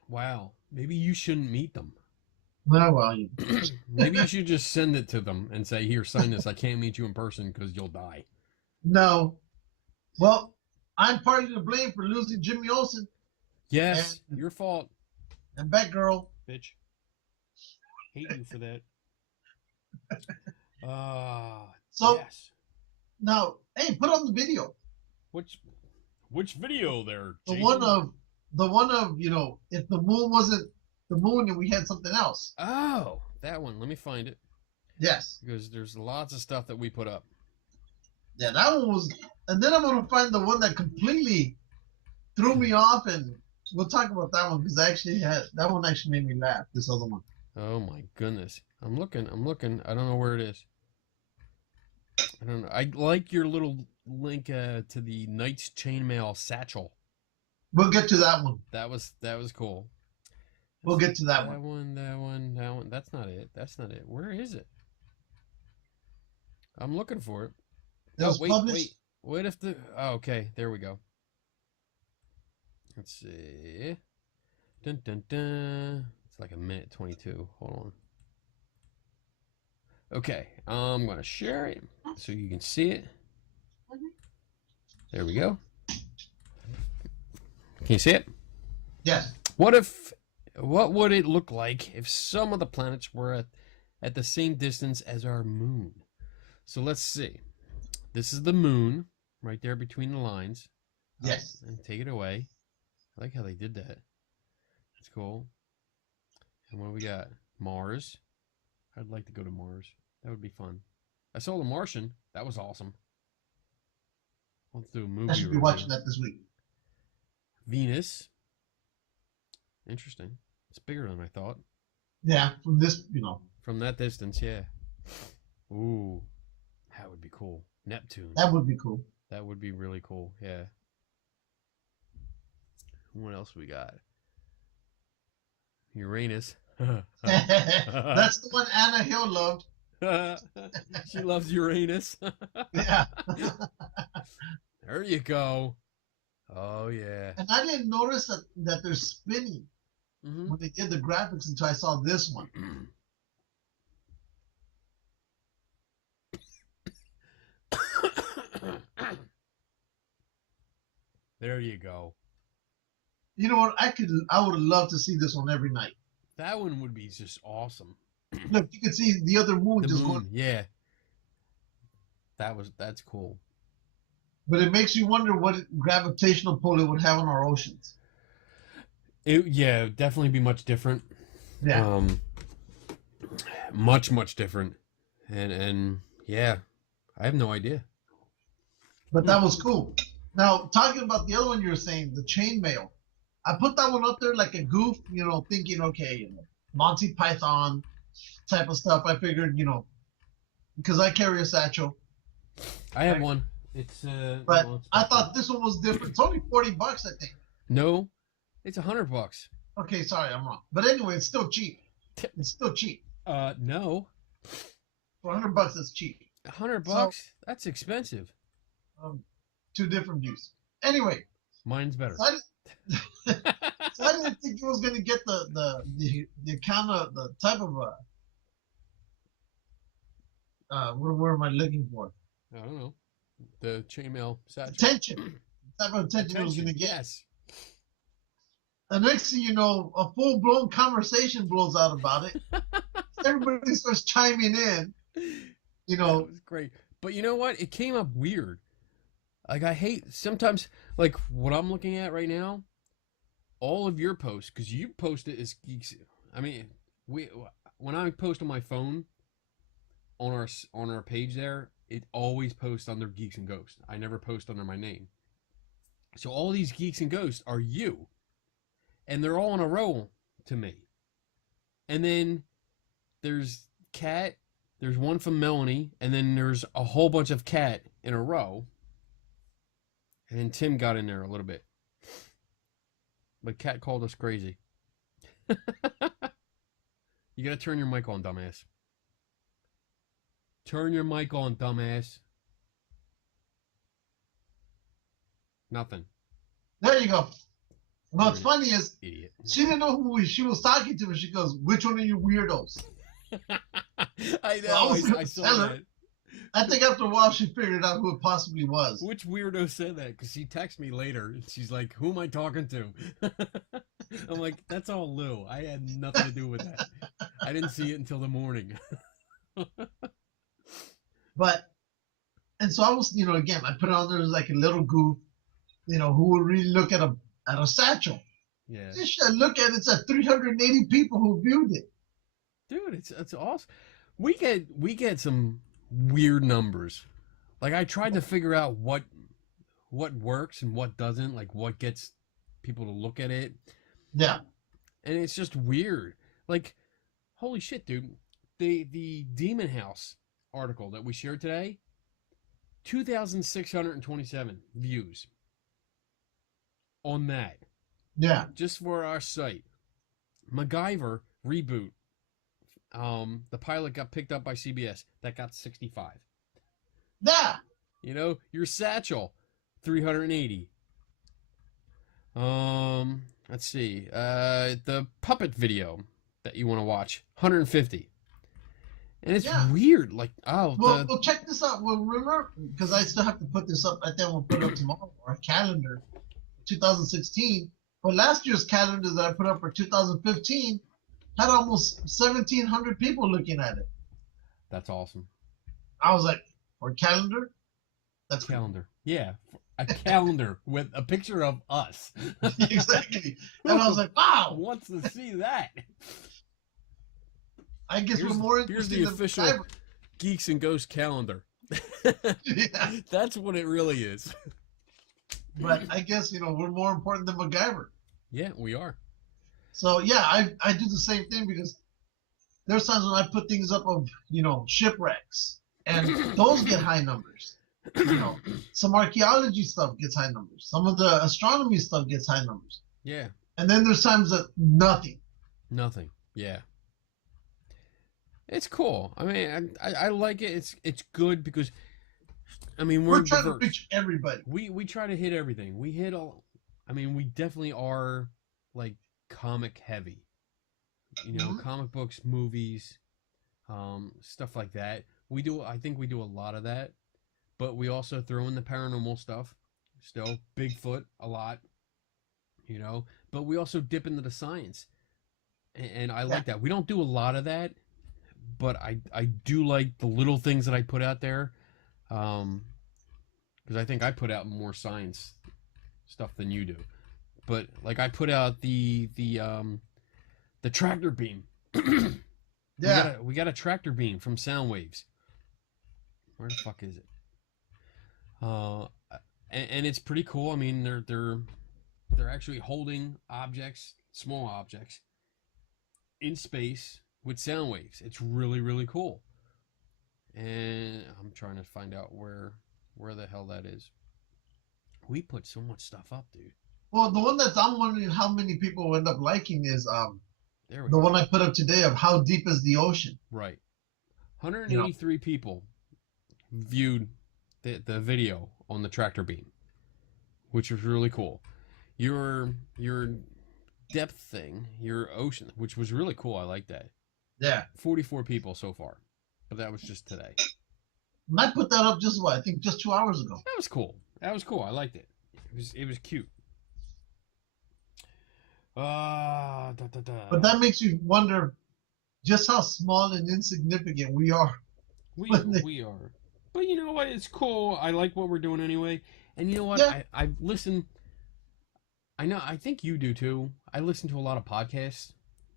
Wow. Maybe you shouldn't meet them. Well, Maybe you should just send it to them and say, here, sign this. I can't meet you in person because you'll die. No. Well, I'm partly to blame for losing Jimmy Olsen. Yes, your fault. And Batgirl. Bitch. Hate you for that. So yes. Now, hey, put on the video. Which video there? The Jason? one of if the moon wasn't the moon and we had something else. Oh, that one. Let me find it. Yes. Because there's lots of stuff that we put up. Yeah, that one was, and then I'm gonna find the one that completely threw me off, and we'll talk about that one because that one actually made me laugh. This other one. Oh my goodness. I'm looking. I don't know where it is. I don't know. I like your little link to the Knight's Chainmail satchel. We'll get to that one. That was cool. We'll get to that That one. one. That's not it. That's not it. Where is it? I'm looking for it. It Oh, was wait, published. wait. What if the... Oh, okay. There we go. Let's see. Dun, dun, dun. It's like a minute 22. Hold on. Okay. I'm going to share it so you can see it. There we go. Can you see it? Yes. What would it look like if some of the planets were at the same distance as our moon? So let's see. This is the moon right there between the lines. Yes. And take it away. I like how they did that. That's cool. And what do we got? Mars. I'd like to go to Mars. That would be fun. I saw The Martian. That was awesome. Let's do a movie I should be review. watching that this week. Venus. Interesting. It's bigger than I thought. Yeah, from this, From that distance, yeah. Ooh. That would be cool. Neptune. that would be cool. That would be really cool, yeah. What else we got? Uranus. That's the one Anna Hill loved. She loves Uranus. Yeah. There you go. Oh, yeah. And I didn't notice that they're spinning when they did the graphics until I saw this one. There you go. You know what? I would love to see this one every night. That one would be just awesome. Look, you can see the other moon The just moon, going. yeah. That's cool. But it makes you wonder what gravitational pull it would have on our oceans. It would definitely be much different. Yeah. Much different. And yeah, I have no idea. But that was cool. Now, talking about the other one you were saying, the chainmail. I put that one up there like a goof, thinking, okay, Monty Python type of stuff. I figured, because I carry a satchel. I have one. It's But well, it's I thought this one was different. It's only $40, I think. No, it's $100. Okay, sorry, I'm wrong. But anyway, it's still cheap. It's still cheap. No. For $100, it's cheap. $100? So- That's expensive. Two different views. Anyway, Mine's better. so I didn't think it was going to get the kind of the type of what word am I looking for? I don't know. The chainmail satchel. Attention. The type of attention it was going to get. Yes. The next thing you know, a full blown conversation blows out about it. Everybody starts chiming in. That was great. But you know what? It came up weird. Like, I hate sometimes, like, what I'm looking at right now, all of your posts, because you post it as Geeks. I mean, when I post on my phone, on our page there, it always posts under Geeks and Ghosts. I never post under my name. So all these Geeks and Ghosts are you. And they're all in a row to me. And then there's Cat, there's one from Melanie, and then there's a whole bunch of Cat in a row. And then Tim got in there a little bit. But Cat called us crazy. You gotta turn your mic on, dumbass. Turn your mic on, dumbass. Nothing. There you go. What's funny is Idiot. she didn't know who she was talking to, and she goes, "Which one of you weirdos?" I So know, was gonna I saw tell her. that. I think after a while she figured out who it possibly was. Which weirdo said that? Because she texted me later. And she's like, who am I talking to? I'm like, that's all Lou. I had nothing to do with that. I didn't see it until the morning. And so I was, again, I put it on there as like a little goof, who would really look at a satchel. Yeah. This shit, look at it, it's at 380 people who viewed it. Dude, it's awesome. We get some weird numbers. Like, I tried to figure out what works and what doesn't, like what gets people to look at it. Yeah. And it's just weird. Like, holy shit, dude. The Demon House article that we shared today, 2,627 views on that. Yeah. Just for our site. MacGyver reboot. The pilot got picked up by CBS. That got 65. Yeah. You know, your Satchel, 380. Let's see. The puppet video that you want to watch, 150. And it's weird, like, Well, check this out. Well, remember, because I still have to put this up. I think we'll put it up tomorrow, our calendar, 2016. But last year's calendar that I put up for 2015 had almost 1,700 people looking at it. That's awesome. I was like, for a calendar? That's calendar. Yeah, a calendar with a picture of us. Exactly. And I was like, wow. Who wants to see that? I guess we're more Here's interested the official Geeks and Ghosts calendar. Yeah. That's what it really is. But I guess, we're more important than MacGyver. Yeah, we are. So, yeah, I do the same thing because there's times when I put things up of, shipwrecks. And those get high numbers. Some archaeology stuff gets high numbers. Some of the astronomy stuff gets high numbers. Yeah. And then there's times that nothing. Nothing. Yeah. It's cool. I mean, I like it. It's good because, I mean, we're trying diverse. to reach everybody. We try to hit everything. We hit all. I mean, we definitely are like comic heavy. Comic books, movies, stuff like that. I think we do a lot of that, but we also throw in the paranormal stuff. Still, Bigfoot a lot. But we also dip into the science, and I like that. We don't do a lot of that. But I do like the little things that I put out there, because I think I put out more science stuff than you do. But like I put out the tractor beam. Yeah, we got a tractor beam from Soundwaves. Where the fuck is it? And it's pretty cool. I mean, they're actually holding objects, small objects, in space with sound waves. It's really, really cool. And I'm trying to find out where the hell that is. We put so much stuff up, dude. Well, the one I'm wondering how many people will end up liking is the one I put up today of how deep is the ocean. Right. 183 people viewed the video on the tractor beam, which was really cool. Your depth thing, your ocean, which was really cool. I like that. Yeah. 44 people so far, but that was just today. And I put that up just 2 hours ago. That was cool. I liked it. It was cute. But that makes you wonder just how small and insignificant we are. We are. But you know what? It's cool. I like what we're doing anyway. And you know what? Yeah. I listen. I think you do too. I listen to a lot of podcasts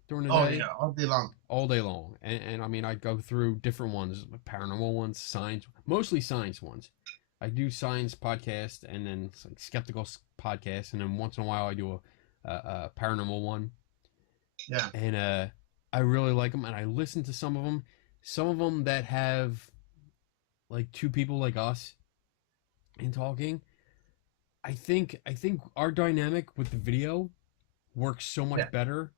during the day. Oh, yeah, all day long. All day long. And I mean, I go through different ones, paranormal ones, science, mostly science ones. I do science podcasts and then like skeptical podcasts, and then once in a while I do a paranormal one. Yeah. And I really like them, and I listen to some of them. Some of them that have like two people like us in talking. I think our dynamic with the video works so much better,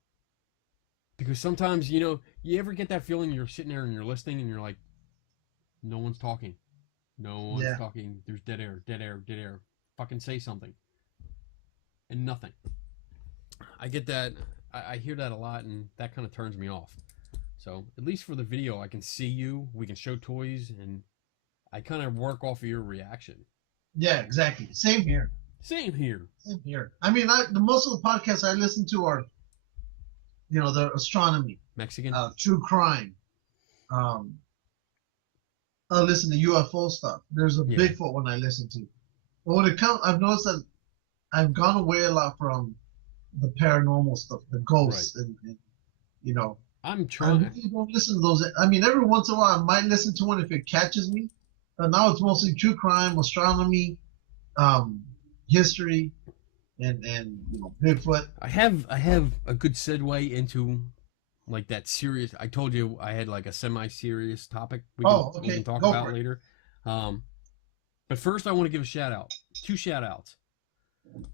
because sometimes, you ever get that feeling you're sitting there and you're listening and you're like, no one's talking. No one's talking. There's dead air. Fucking say something. And nothing. I get that. I hear that a lot, and that kind of turns me off. So at least for the video, I can see you. We can show toys, and I kind of work off of your reaction. Yeah, exactly. Same here. I mean, the most of the podcasts I listen to are, the astronomy, Mexican, true crime. I listen to UFO stuff. There's a Bigfoot one I listen to. But when it comes, I've noticed that I've gone away a lot from the paranormal stuff, the ghosts, and I'm trying. I really don't listen to those. I mean, every once in a while I might listen to one if it catches me. But now it's mostly true crime, astronomy, history, and Bigfoot. I have a good segue into like that serious. I told you I had like a semi-serious topic we can talk about later. But first I want to give a shout out. 2 shout outs.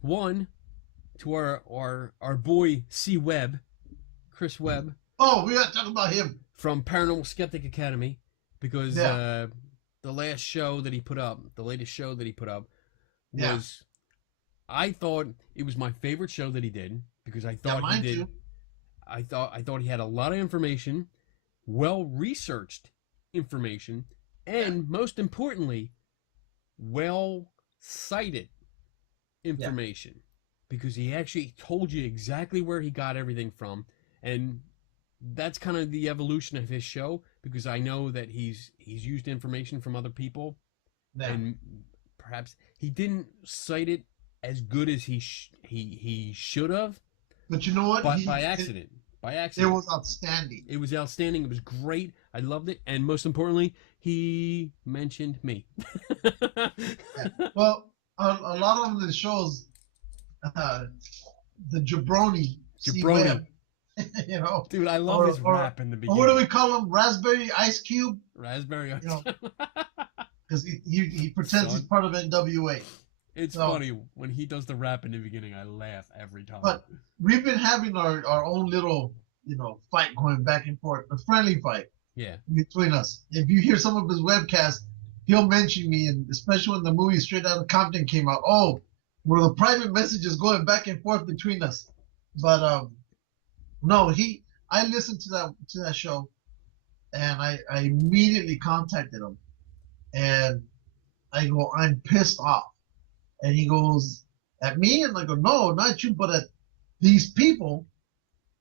One to our boy C Webb, Chris Webb. Oh, we got to talk about him. From Paranormal Skeptic Academy, because the last show that he put up, the latest show that he put up, was, I thought it was my favorite show that he did, because I thought he did. Too. I thought he had a lot of information, well researched information, and most importantly, well cited information, because he actually told you exactly where he got everything from, and that's kind of the evolution of his show, because I know that he's used information from other people, and perhaps he didn't cite it as good as he should have. But you know what? But by accident. It was outstanding. It was outstanding. It was great. I loved it, and most importantly, he mentioned me. Well, a lot of the shows, the jabroni. You know, dude, I love his rap in the beginning. What do we call him? Raspberry Ice Cube. Raspberry Ice Cube. Because he pretends he's part of NWA. It's funny when he does the rap in the beginning. I laugh every time. But we've been having our own little, fight going back and forth, a friendly fight. Yeah. Between us. If you hear some of his webcasts, he'll mention me, and especially when the movie Straight Outta Compton came out. Oh, were the private messages going back and forth between us? But no, I listened to that show, and I immediately contacted him, and I go, I'm pissed off. And he goes, at me? And I go, no, not you, but at these people.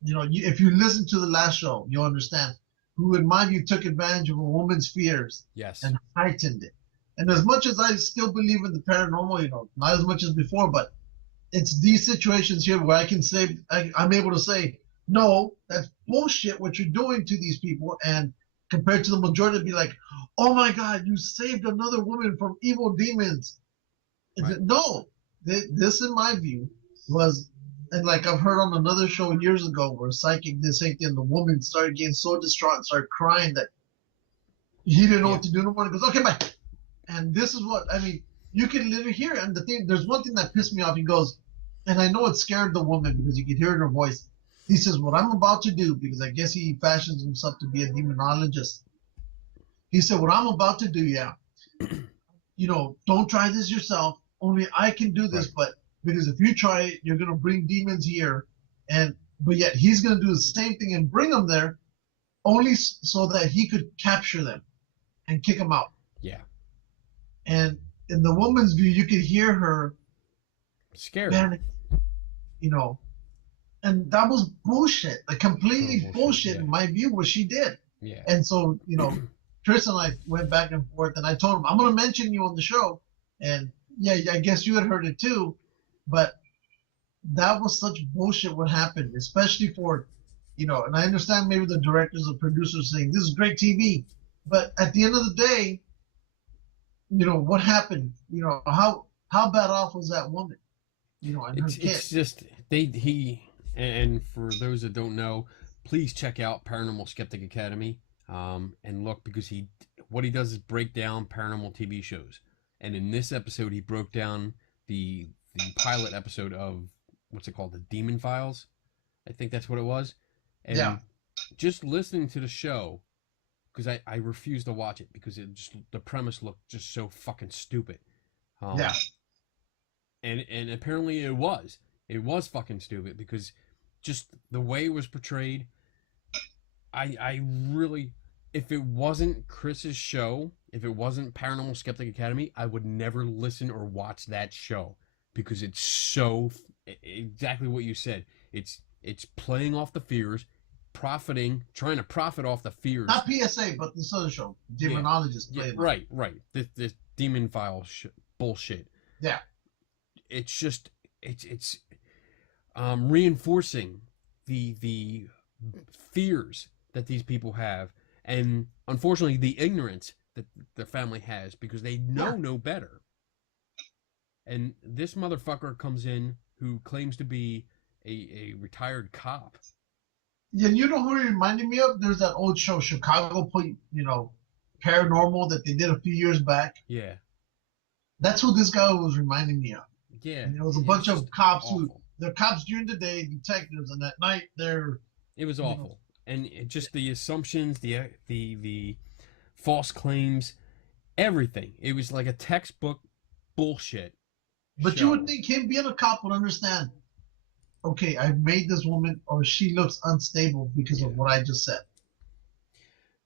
If you listen to the last show, you'll understand, who in my view took advantage of a woman's fears, and heightened it. And as much as I still believe in the paranormal, not as much as before, but it's these situations here where I can say, I'm able to say, no, that's bullshit what you're doing to these people. And compared to the majority, be like, oh my God, you saved another woman from evil demons. Right. No, this in my view was, and like I've heard on another show years ago where psychic did the same thing, the woman started getting so distraught and started crying that he didn't know what to do no more. He goes, okay, bye. And this is what, you can literally hear it. And there's one thing that pissed me off. He goes, and I know it scared the woman because you could hear it in her voice. He says, what I'm about to do, because I guess he fashions himself to be a demonologist. He said, what I'm about to do, don't try this yourself. Only I can do this, but because if you try it, you're going to bring demons here. But yet he's going to do the same thing and bring them there only so that he could capture them and kick them out. Yeah. And in the woman's view, you could hear her scared. Panic, and that was bullshit, like completely bullshit in my view, what she did. Yeah. And so, Chris and I went back and forth, and I told him, I'm going to mention you on the show. And yeah, I guess you had heard it too, but that was such bullshit what happened, especially for, and I understand maybe the directors or producers saying, this is great TV, but at the end of the day, what happened? How bad off was that woman? And her kid. It's just, and for those that don't know, please check out Paranormal Skeptic Academy, and look, because what he does is break down paranormal TV shows. And in this episode, he broke down the pilot episode of, what's it called? The Demon Files. I think that's what it was. And just listening to the show, because I refused to watch it because the premise looked just so fucking stupid. And apparently it was fucking stupid, because just the way it was portrayed, I really, if it wasn't Chris's show, if it wasn't Paranormal Skeptic Academy, I would never listen or watch that show, because it's so exactly what you said. It's playing off the fears, trying to profit off the fears. Not PSA, but this other show, Demonologist. Right. This Demon File bullshit. Yeah. It's just it's reinforcing the fears that these people have, and unfortunately the ignorance that their family has, because they know no better. And this motherfucker comes in who claims to be a retired cop. Yeah, you know who he reminded me of? There's that old show, Chicago, Paranormal, that they did a few years back. Yeah. That's who this guy was reminding me of. Yeah. And there was a bunch of cops they're cops during the day, detectives, and at night they're It was You know. awful, and just the assumptions, the false claims, everything. It was like a textbook bullshit But you would show. think him being a cop would understand. Okay, I've made this woman, or she looks unstable because Yeah. of what I just said.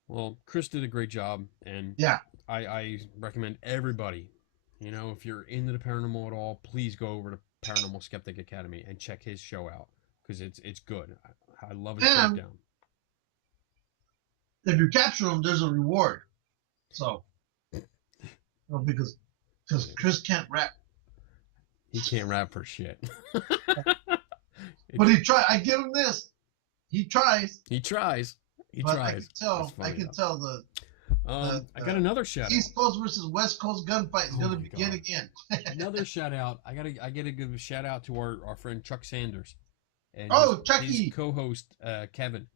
Well, Chris did a great job, and Yeah. I recommend everybody, if you're into the paranormal at all, please go over to Paranormal Skeptic Academy and check his show out because it's good. I love his And breakdown. if you capture him, there's a reward. So, because Chris can't rap. He can't rap for shit. But he try. I give him this. He tries. He tries. He but tries. I can tell. That's funny, I can though. tell the I got another shout East Coast versus West Coast gunfight is Oh going to my begin God. again. Another shout out. I gotta give a shout out to our friend Chuck Sanders and Chucky! his co-host Kevin,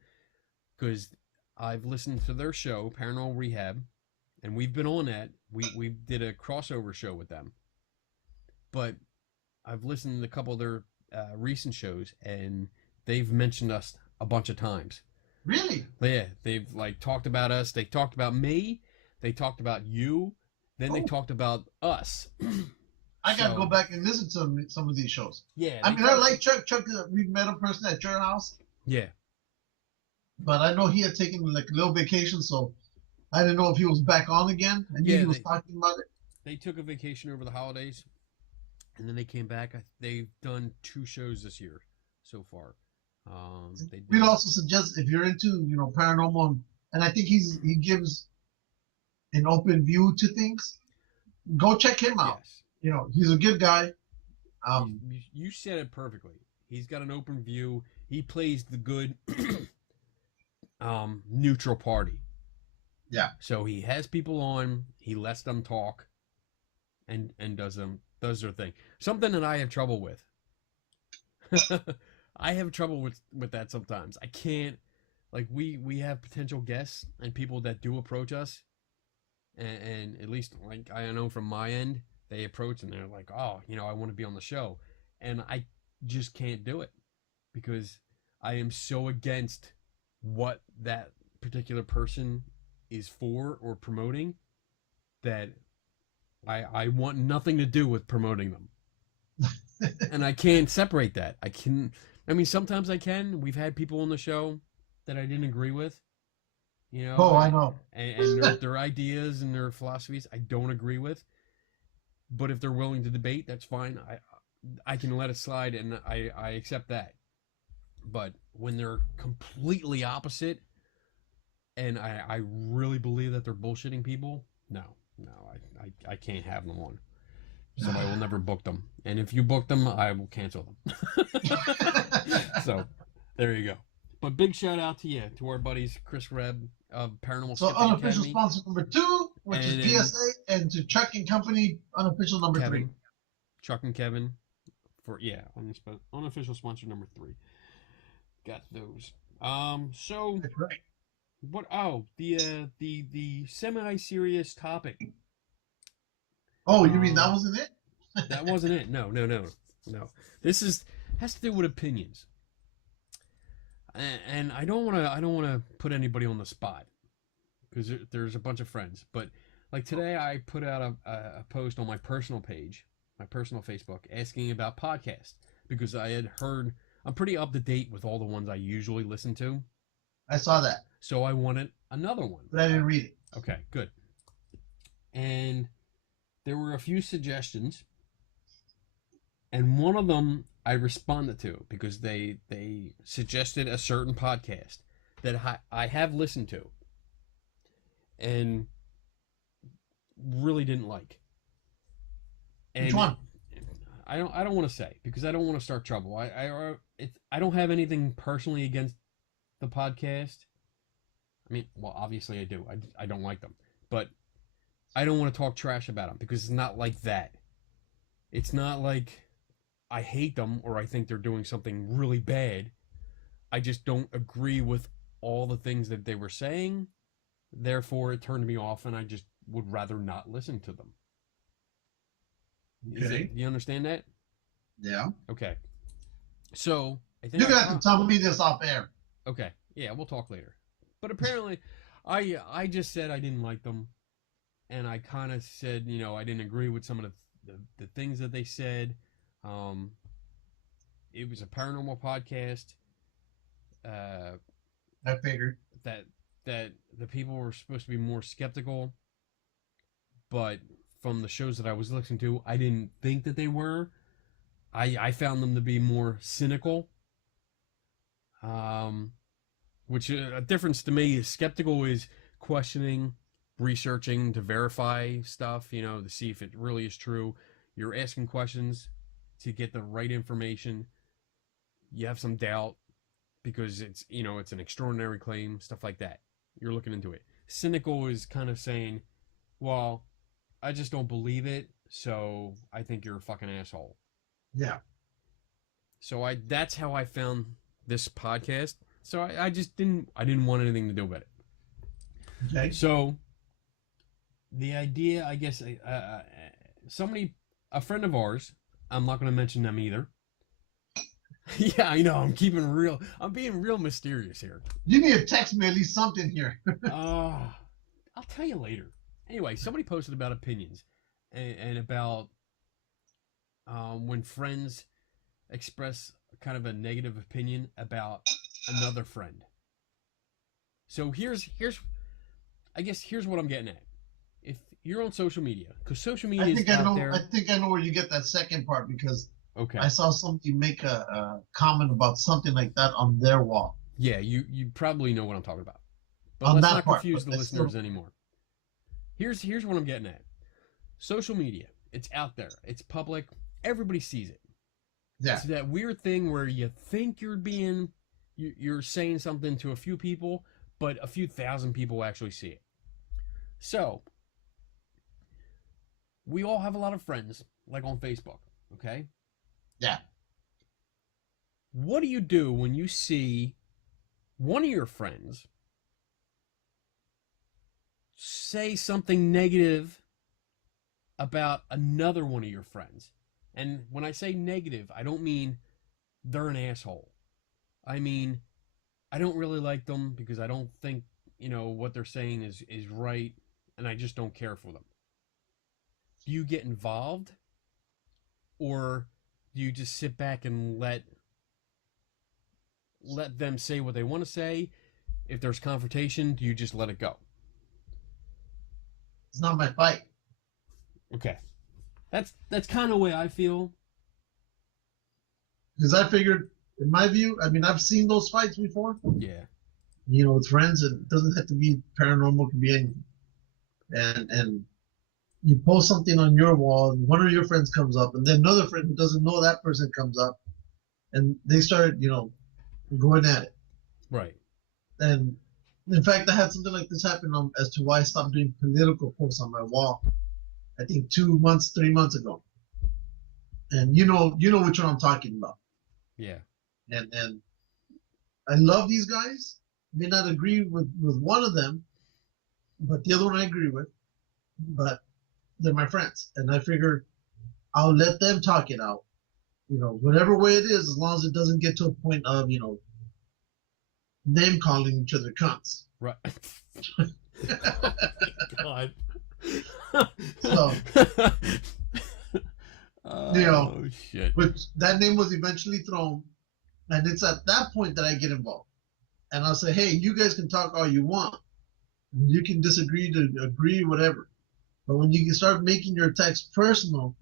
because I've listened to their show Paranormal Rehab, and we've been on that. We did a crossover show with them, but I've listened to a couple of their recent shows, and they've mentioned us a bunch of times. Really? Yeah, they've talked about us. They talked about me. They talked about you. Then they talked about us. I got to go back and listen to some of these shows. Yeah. I mean, I like Chuck. Chuck, we met a person at your house. Yeah. But I know he had taken like a little vacation, so I didn't know if he was back on again. I knew he was talking about it. They took a vacation over the holidays, and then they came back. They've done 2 shows this year so far. We'd also suggest if you're into paranormal, and I think he gives an open view to things. Go check him out. Yes. He's a good guy. You said it perfectly. He's got an open view. He plays the good neutral party. Yeah. So he has people on. He lets them talk, and does their thing. Something that I have trouble with. I have trouble with that sometimes. I can't, we have potential guests and people that do approach us, and at least I know from my end, they approach and they're like, oh, I want to be on the show, and I just can't do it because I am so against what that particular person is for or promoting that I want nothing to do with promoting them. And I can't separate that. Sometimes I can. We've had people on the show that I didn't agree with. Oh, I know. And their ideas and their philosophies I don't agree with. But if they're willing to debate, that's fine. I can let it slide, and I accept that. But when they're completely opposite, and I really believe that they're bullshitting people, no, I can't have them on. So I will never book them. And if you book them, I will cancel them. So there you go. But big shout out to you, to our buddies Chris Reb of Paranormal So Skeptic unofficial Academy. sponsor number 2, which is PSA, and to Chuck and Company, unofficial number 3. Chuck and Kevin for unofficial sponsor number 3. Got those. So That's right. what? Oh, the semi-serious topic. Oh, you mean that wasn't it? That wasn't it. No. This has to do with opinions, and I don't want to put anybody on the spot because there's a bunch of friends. But today, I put out a post on my personal page, my personal Facebook, asking about podcasts because I had heard I'm pretty up to date with all the ones I usually listen to. I saw that. So I wanted another one. But I didn't read it. Okay, good. And there were a few suggestions, and one of them I responded to because they suggested a certain podcast that I have listened to and really didn't like. And Which one? I don't want to say because I don't want to start trouble. I don't have anything personally against the podcast. I mean, well, obviously I do. I don't like them, but I don't want to talk trash about them because it's not like that. It's not like I hate them or I think they're doing something really bad. I just don't agree with all the things that they were saying. Therefore, it turned me off, and I just would rather not listen to them. Okay. You understand that? Yeah. Okay. So I think You're gonna have to tell me this off air. Okay, yeah, we'll talk later. But apparently, I just said I didn't like them, and I kind of said, I didn't agree with some of the things that they said. Um, it was a paranormal podcast. Uh, I figured. that that the people were supposed to be more skeptical, but from the shows that I was listening to, I didn't think that they were. I found them to be more cynical. Um, which a difference to me is skeptical is questioning, researching to verify stuff, to see if it really is true. You're asking questions to get the right information. You have some doubt because it's an extraordinary claim, stuff like that. You're looking into it. Cynical is kind of saying, well, I just don't believe it, so I think you're a fucking asshole. Yeah. So that's how I found this podcast. So I just didn't want anything to do with it. Okay. So the idea, I guess, a friend of ours, I'm not going to mention them either. Yeah, I know. I'm being real mysterious here. You need to text me at least something here. I'll tell you later. Anyway, somebody posted about opinions and about when friends express kind of a negative opinion about another friend. So here's what I'm getting at. If you're on social media, because social media is out there. I think I know where you get that second part because Okay. I saw somebody make a comment about something like that on their wall. Yeah, you probably know what I'm talking about. But On let's that not part, confuse but the that's listeners still- anymore. Here's what I'm getting at. Social media, it's out there. It's public. Everybody sees it. Yeah. It's that weird thing where you think you're saying something to a few people, but a few thousand people actually see it. So, we all have a lot of friends, like on Facebook, okay? Yeah. What do you do when you see one of your friends say something negative about another one of your friends? And when I say negative, I don't mean they're an asshole. I mean, I don't really like them because I don't think, what they're saying is right, and I just don't care for them. Do you get involved? Or do you just sit back and let them say what they want to say? If there's confrontation, do you just let it go? It's not my fight. Okay. That's kind of the way I feel. Because I figured, in my view, I mean, I've seen those fights before. Yeah. With friends, it doesn't have to be paranormal, it can be anything. And you post something on your wall, and one of your friends comes up, and then another friend who doesn't know that person comes up, and they start, going at it. Right. And in fact, I had something like this happen as to why I stopped doing political posts on my wall. I think 3 months ago. And you know which one I'm talking about. Yeah. And I love these guys. May not agree with one of them, but the other one I agree with. But they're my friends, and I figure I'll let them talk it out. Whatever way it is, as long as it doesn't get to a point of name calling each other cunts. Right. Oh, God. So, oh, shit. which that name was eventually thrown, and it's at that point that I get involved, and I'll say, hey, you guys can talk all you want, you can disagree to agree, whatever, but when you can start making your attacks personal,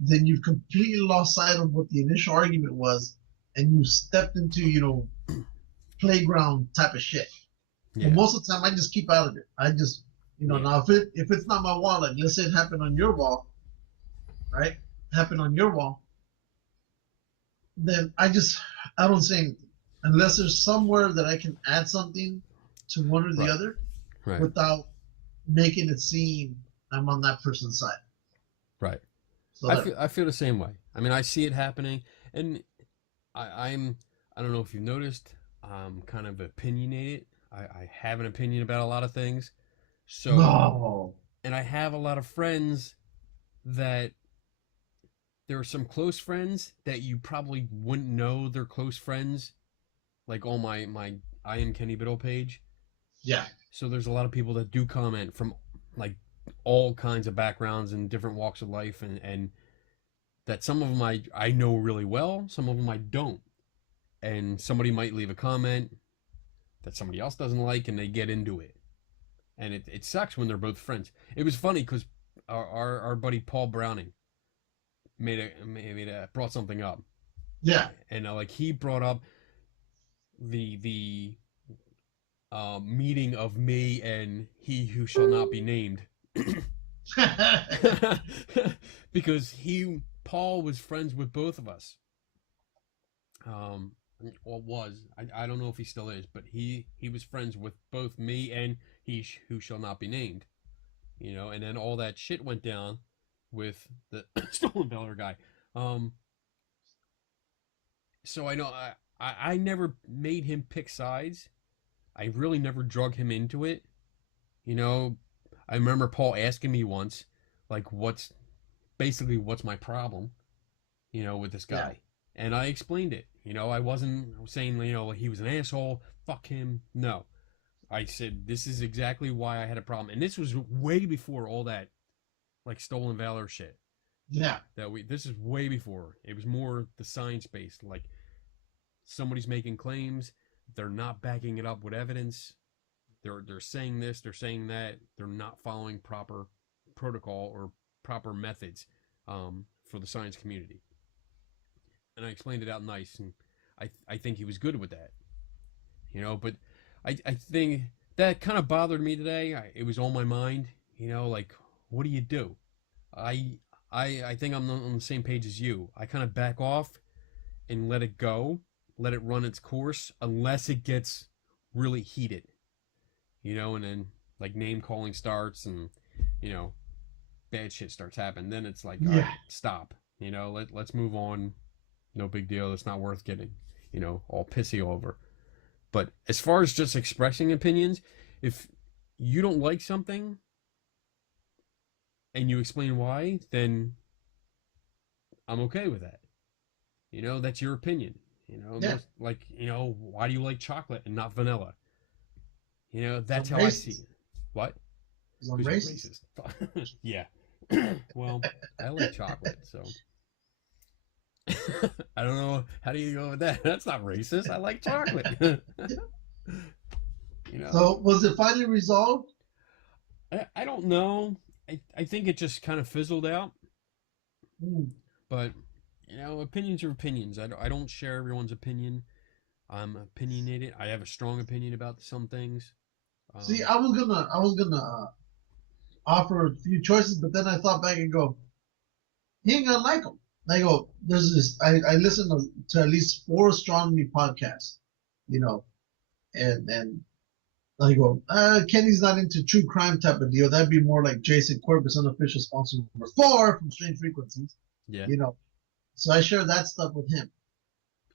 then you've completely lost sight of what the initial argument was, and you stepped into playground type of shit. Yeah. But most of the time, I just keep out of it. I just now if it's not my wall, like let's say it happened on your wall, right? Happened on your wall, then I don't say anything unless there's somewhere that I can add something to one or the Right. other Right. without making it seem I'm on that person's side. Right. So I feel the same way. I mean, I see it happening, and I don't know if you've noticed, I'm kind of opinionated. I have an opinion about a lot of things. So, no. and I have a lot of friends that there are some close friends that you probably wouldn't know they're close friends. Like all my I Am Kenny Biddle page. Yeah. So there's a lot of people that do comment from like all kinds of backgrounds and different walks of life, and that some of them I know really well, some of them I don't. And somebody might leave a comment that somebody else doesn't like, and they get into it. And it sucks when they're both friends. It was funny because our buddy Paul Browning brought something up. Yeah. And like he brought up the meeting of me and he who shall not be named. Because Paul was friends with both of us. Or was. I don't know if he still is, but he was friends with both me and he who shall not be named. You know, and then all that shit went down with the Stolen Valor guy. So I know I never made him pick sides. I really never drug him into it. You know, I remember Paul asking me once, like, what's my problem, you know, with this guy. Yeah. And I explained it. You know, I wasn't saying, you know, he was an asshole, fuck him. No. I said, this is exactly why I had a problem. And this was way before all that, like, Stolen Valor shit. Yeah. This is way before. It was more the science-based. Like, somebody's making claims, they're not backing it up with evidence. They're saying this, they're saying that. They're not following proper protocol or proper methods for the science community. And I explained it out nice, and I think he was good with that. You know, but I think that kind of bothered me today. It was on my mind. You know, like, what do you do? I think I'm on the same page as you. I kind of back off and let it go, let it run its course, unless it gets really heated. You know, and then like name calling starts, and you know, bad shit starts happening. Then it's like, all right, stop. You know, let's move on. No big deal. It's not worth getting, you know, all pissy over. But as far as just expressing opinions, if you don't like something and you explain why, then I'm okay with that. You know, that's your opinion. You know, most, like, you know, why do you like chocolate and not vanilla? You know, that's how I see it. What? Who's racist? Yeah. Well, I like chocolate, so I don't know. How do you go with that? That's not racist. I like chocolate. You know. So was it finally resolved? I don't know. I think it just kind of fizzled out. But you know, opinions are opinions. I don't share everyone's opinion. I'm opinionated. I have a strong opinion about some things. See, I was gonna offer a few choices, but then I thought back and go, he ain't gonna like them. I go, there's this. I listen to at least 4 astronomy podcasts, you know, and I go, Kenny's not into true crime type of deal. That'd be more like Jason Corbis, unofficial sponsor number 4 from Strange Frequencies. Yeah. You know, so I share that stuff with him.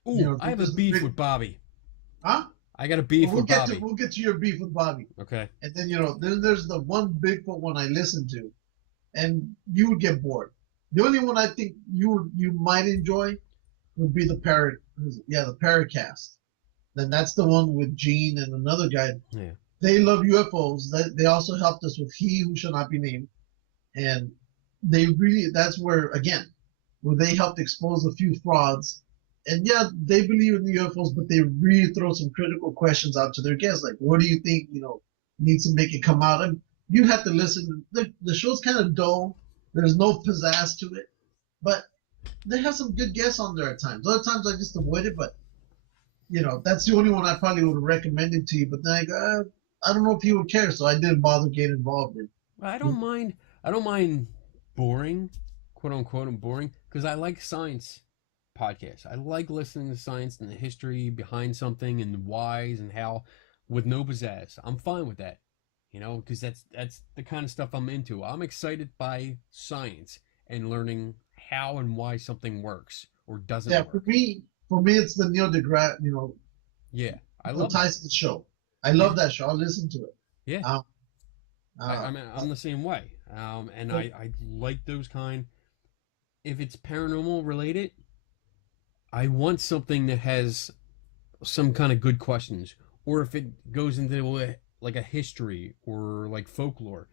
Ooh, you know, I have a beef with Bobby. Huh? I got a beef with Bobby. We'll get to your beef with Bobby. Okay. And then, you know, there's the one Bigfoot one I listened to, and you would get bored. The only one I think you might enjoy would be the Paracast. Then that's the one with Gene and another guy. Yeah. They love UFOs. They also helped us with He Who Shall Not Be Named. And that's where they helped expose a few frauds. And yeah, they believe in the UFOs, but they really throw some critical questions out to their guests. Like, what do you think, you know, needs to make it come out? And you have to listen. The show's kind of dull. There's no pizzazz to it. But they have some good guests on there at times. Other times I just avoid it, but you know, that's the only one I probably would have recommended to you. But then I don't know if you would care, so I didn't bother getting involved in. I don't mind boring, quote unquote, and boring, because I like science podcasts. I like listening to science and the history behind something and the whys and how, with no pizzazz. I'm fine with that, you know, because that's the kind of stuff I'm into. I'm excited by science and learning how and why something works or doesn't work. For me, it's the Neil deGrasse, you know. Yeah, I love Tyson show. I love that show. I listen to it. Yeah. I'm the same way. And I like those kind. If it's paranormal related, I want something that has some kind of good questions or if it goes into like a history or like folklore,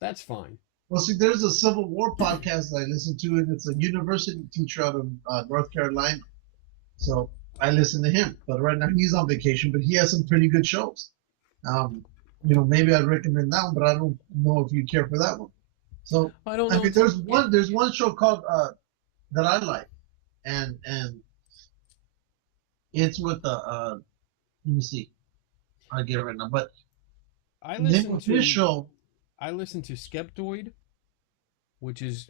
that's fine. Well, see, there's a Civil War podcast that I listen to, and it's a university teacher out of North Carolina. So I listen to him. But right now he's on vacation, but he has some pretty good shows. Um, maybe I'd recommend that one, but I don't know if you care for that one. So I don't I know. mean, there's one show called that I like, and it's with the let me see, I'll get it right now. But I the name listen of his show, I listen to Skeptoid, which is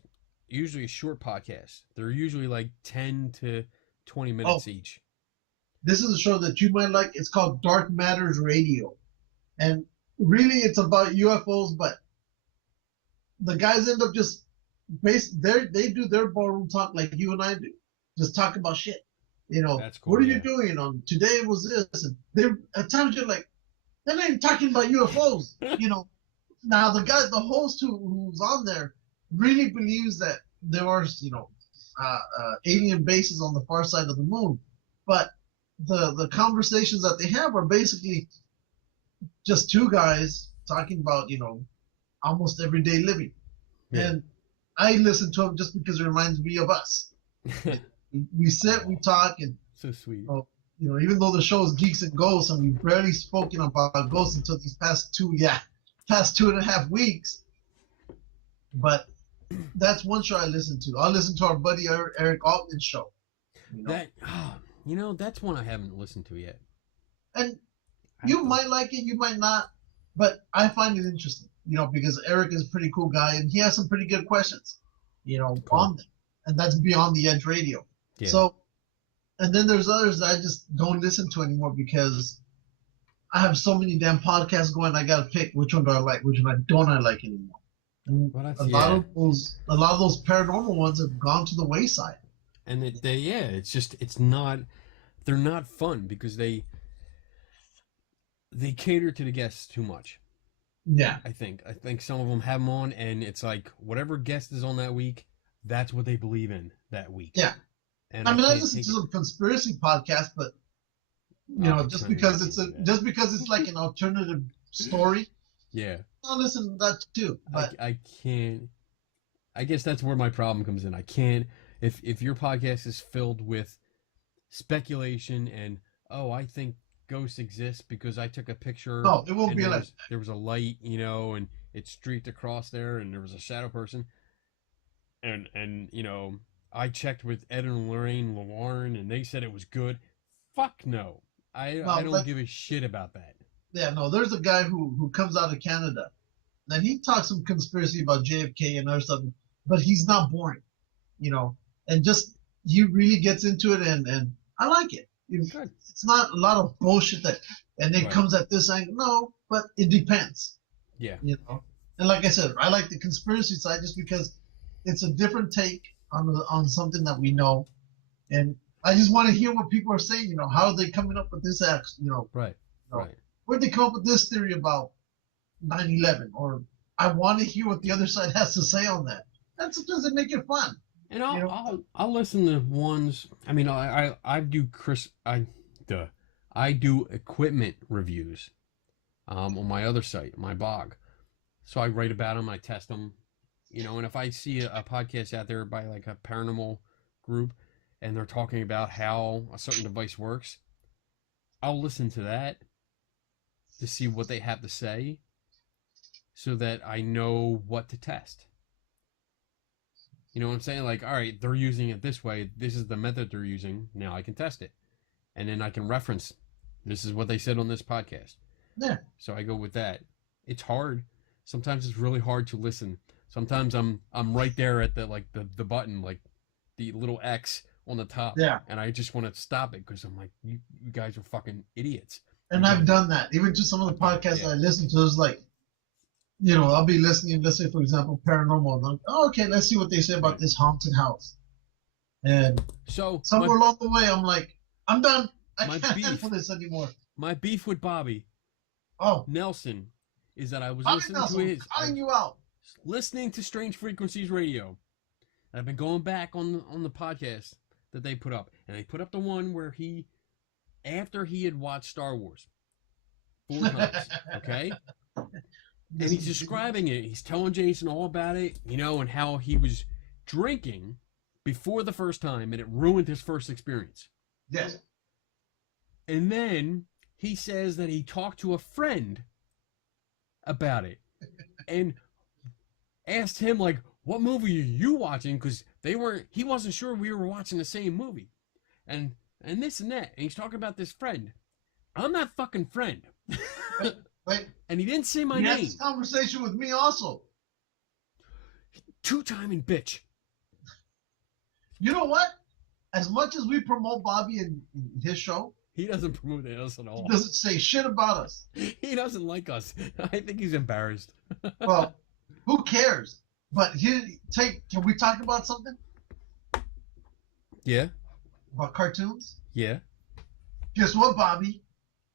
usually a short podcast. They're usually like 10 to 20 minutes each. this is a show that you might like. It's called Dark Matters Radio, and really it's about UFOs, but the guys end up just they do their ballroom talk like you and I do, just talk about shit. That's cool. What are you doing on today? Was this? And they at times you're like, they're not even talking about UFOs. Now the host who's on there really believes that there are alien bases on the far side of the moon, but the conversations that they have are basically just two guys talking about almost everyday living. Yeah. And I listen to them just because it reminds me of us. We sit, we talk, and so sweet. Even though the show is Geeks and Ghosts, and we've barely spoken about ghosts until these past 2.5 weeks, but that's one show I listen to. I'll listen to our buddy Eric Altman's show. That's one I haven't listened to yet. And you might like it, you might not, but I find it interesting, because Eric is a pretty cool guy, and he has some pretty good questions, Cool. on them, and that's Beyond the Edge Radio. Yeah. So, and then there's others that I just don't listen to anymore because I have so many damn podcasts going. I gotta pick which one do I like, which one don't I like anymore. And a lot of those paranormal ones have gone to the wayside. And they're not fun because they cater to the guests too much. Yeah. I think some of them have them on, and it's like whatever guest is on that week, that's what they believe in that week. Yeah. And I listen to some conspiracy podcasts, but just because it's like an alternative story. Yeah. I'll listen to that too. But I can't. I guess that's where my problem comes in. I can't. If your podcast is filled with speculation and I think ghosts exist because I took a picture. No, it won't be like that. There was a light, and it streaked across there, and there was a shadow person. And I checked with Ed and Lorraine Lauren, and they said it was good. Fuck no. I don't give a shit about that. Yeah, no, there's a guy who comes out of Canada, and he talks some conspiracy about JFK and other stuff, but he's not boring, and just he really gets into it, and I like it. It's not a lot of bullshit and it comes at this angle. No, but it depends. Yeah. And like I said, I like the conspiracy side just because it's a different take on something that we know, and I just want to hear what people are saying. How are they coming up with this act? Right. Right. Where'd they come up with this theory about 9/11? Or I want to hear what the other side has to say on that. That doesn't make it fun. And I'll listen to ones. I mean, I do equipment reviews, on my other site, my blog. So I write about them, I test them, and if I see a podcast out there by like a paranormal group and they're talking about how a certain device works, I'll listen to that to see what they have to say so that I know what to test. You know what I'm saying? Like, all right, they're using it this way. This is the method they're using. Now I can test it. And then I can reference, this is what they said on this podcast. Yeah. So I go with that. It's hard. Sometimes it's really hard to listen. Sometimes I'm right there at the button, like the little X on the top. Yeah. And I just want to stop it because I'm like, you guys are fucking idiots. And I've done that. Even just some of the podcasts I listen to, it's like, I'll be listening, let's say, for example, paranormal. And I'm like, okay, let's see what they say about this haunted house. And so somewhere along the way, I'm like, I'm done. I can't handle this anymore. My beef with Bobby Nelson is that I was listening to Strange Frequencies Radio. I've been going back on the podcast that they put up. And they put up the one where after he had watched Star Wars, 4 times. Okay? And he's describing it. He's telling Jason all about it, and how he was drinking before the first time and it ruined his first experience. Yes. And then he says that he talked to a friend about it and asked him, like, what movie are you watching? Because he wasn't sure we were watching the same movie. And this and that. And he's talking about this friend. I'm that fucking friend. Wait. And he didn't say my He name. had this conversation with me also. 2-timing bitch. You know what? As much as we promote Bobby in his show, He doesn't promote us at all. he doesn't say shit about us. He doesn't like us. I think he's embarrassed. Well, who cares? But can we talk about something? Yeah. About cartoons? Yeah. Guess what, Bobby?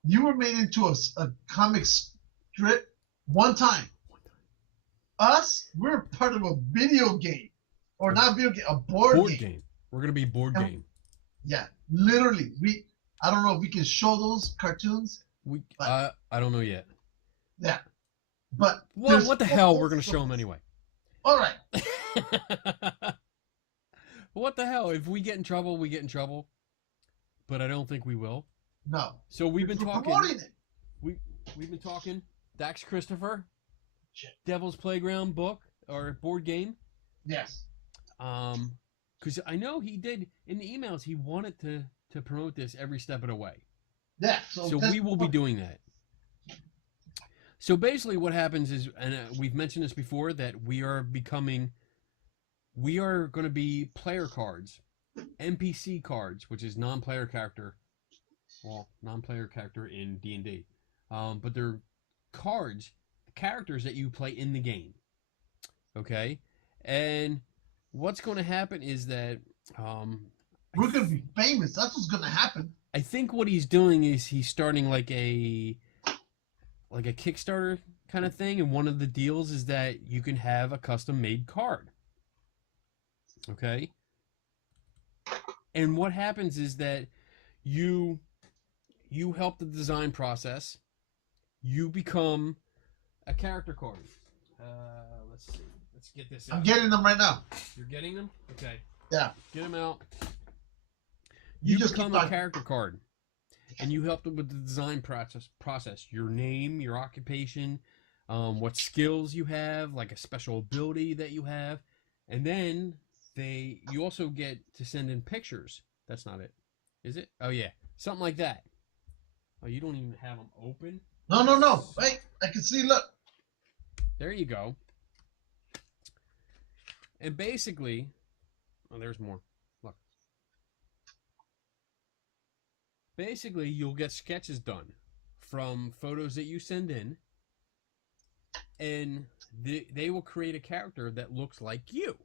You were made into a comic strip one time. Us, we're part of a video game. Or not video game, a board game. We're going to be board game. Yeah, literally. I don't know if we can show those cartoons. I don't know yet. Yeah. But what the hell? We're going to show them anyway. All right. What the hell? If we get in trouble, we get in trouble. But I don't think we will. No. So we've been talking. Promoting it. We've been talking. Dax Christopher, Shit. Devil's Playground book or board game. Yes. Because I know he did in the emails. He wanted to promote this every step of the way. Yeah. So we will be doing that. So basically, what happens is, and we've mentioned this before, that we are going to be player cards, NPC cards, which is non-player character in D&D. But they're cards, characters that you play in the game. Okay? And what's going to happen is that we're going to be famous. That's what's going to happen. I think what he's doing is he's starting like a Kickstarter kind of thing, and one of the deals is that you can have a custom-made card. Okay? And what happens is that you help the design process. You become a character card. Let's see. Let's get this out. I'm getting them right now. You're getting them? Okay. Yeah. Get them out. You just become a character card. And you help them with the design process. Your name, your occupation, what skills you have, like a special ability that you have. And then you also get to send in pictures. That's not it. Is it? Oh, yeah. Something like that. Oh, you don't even have them open? No. Wait, I can see, look. There you go. And basically, oh, there's more. Look. Basically, you'll get sketches done from photos that you send in, and they will create a character that looks like you.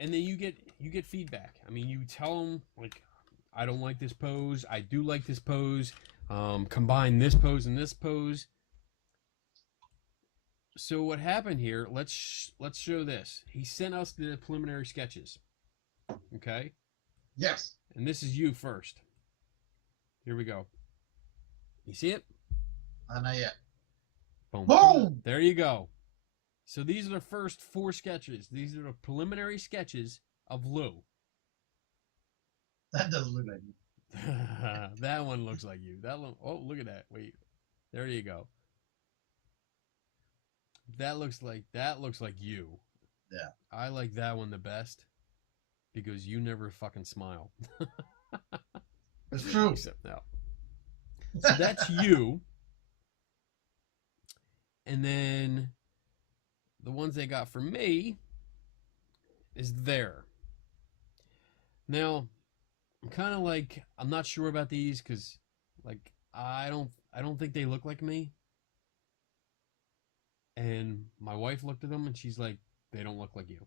And then you get feedback. I mean, you tell them, like, I don't like this pose. I do like this pose. Combine this pose and this pose. So what happened here? Let's show this. He sent us the preliminary sketches. Okay. Yes. And this is you first. Here we go. You see it? Not yet. Boom. Boom! There you go. So these are the first 4 sketches. These are the preliminary sketches of Lou. That doesn't look like you. That one looks like you. Oh, look at that. Wait. There you go. That looks like you. Yeah. I like that one the best because you never fucking smile. It's true. Except now. So that's you. And then the ones they got for me is there. Now, I'm kind of like, I'm not sure about these because, like, I don't think they look like me. And my wife looked at them and she's like, they don't look like you.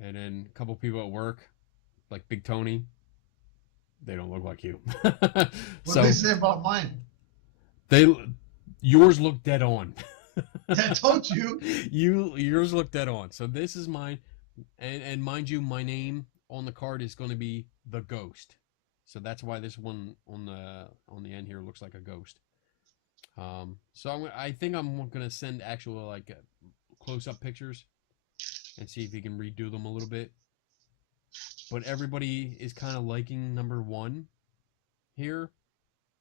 And then a couple people at work, like Big Tony, they don't look like you. What do they say about mine? Yours look dead on. I told you. Yours look dead on. So this is mine. And mind you, my name on the card is going to be The Ghost. So that's why this one on the end here looks like a ghost. So I think I'm gonna send actual like close-up pictures and see if you can redo them a little bit. But everybody is kind of liking number 1 here.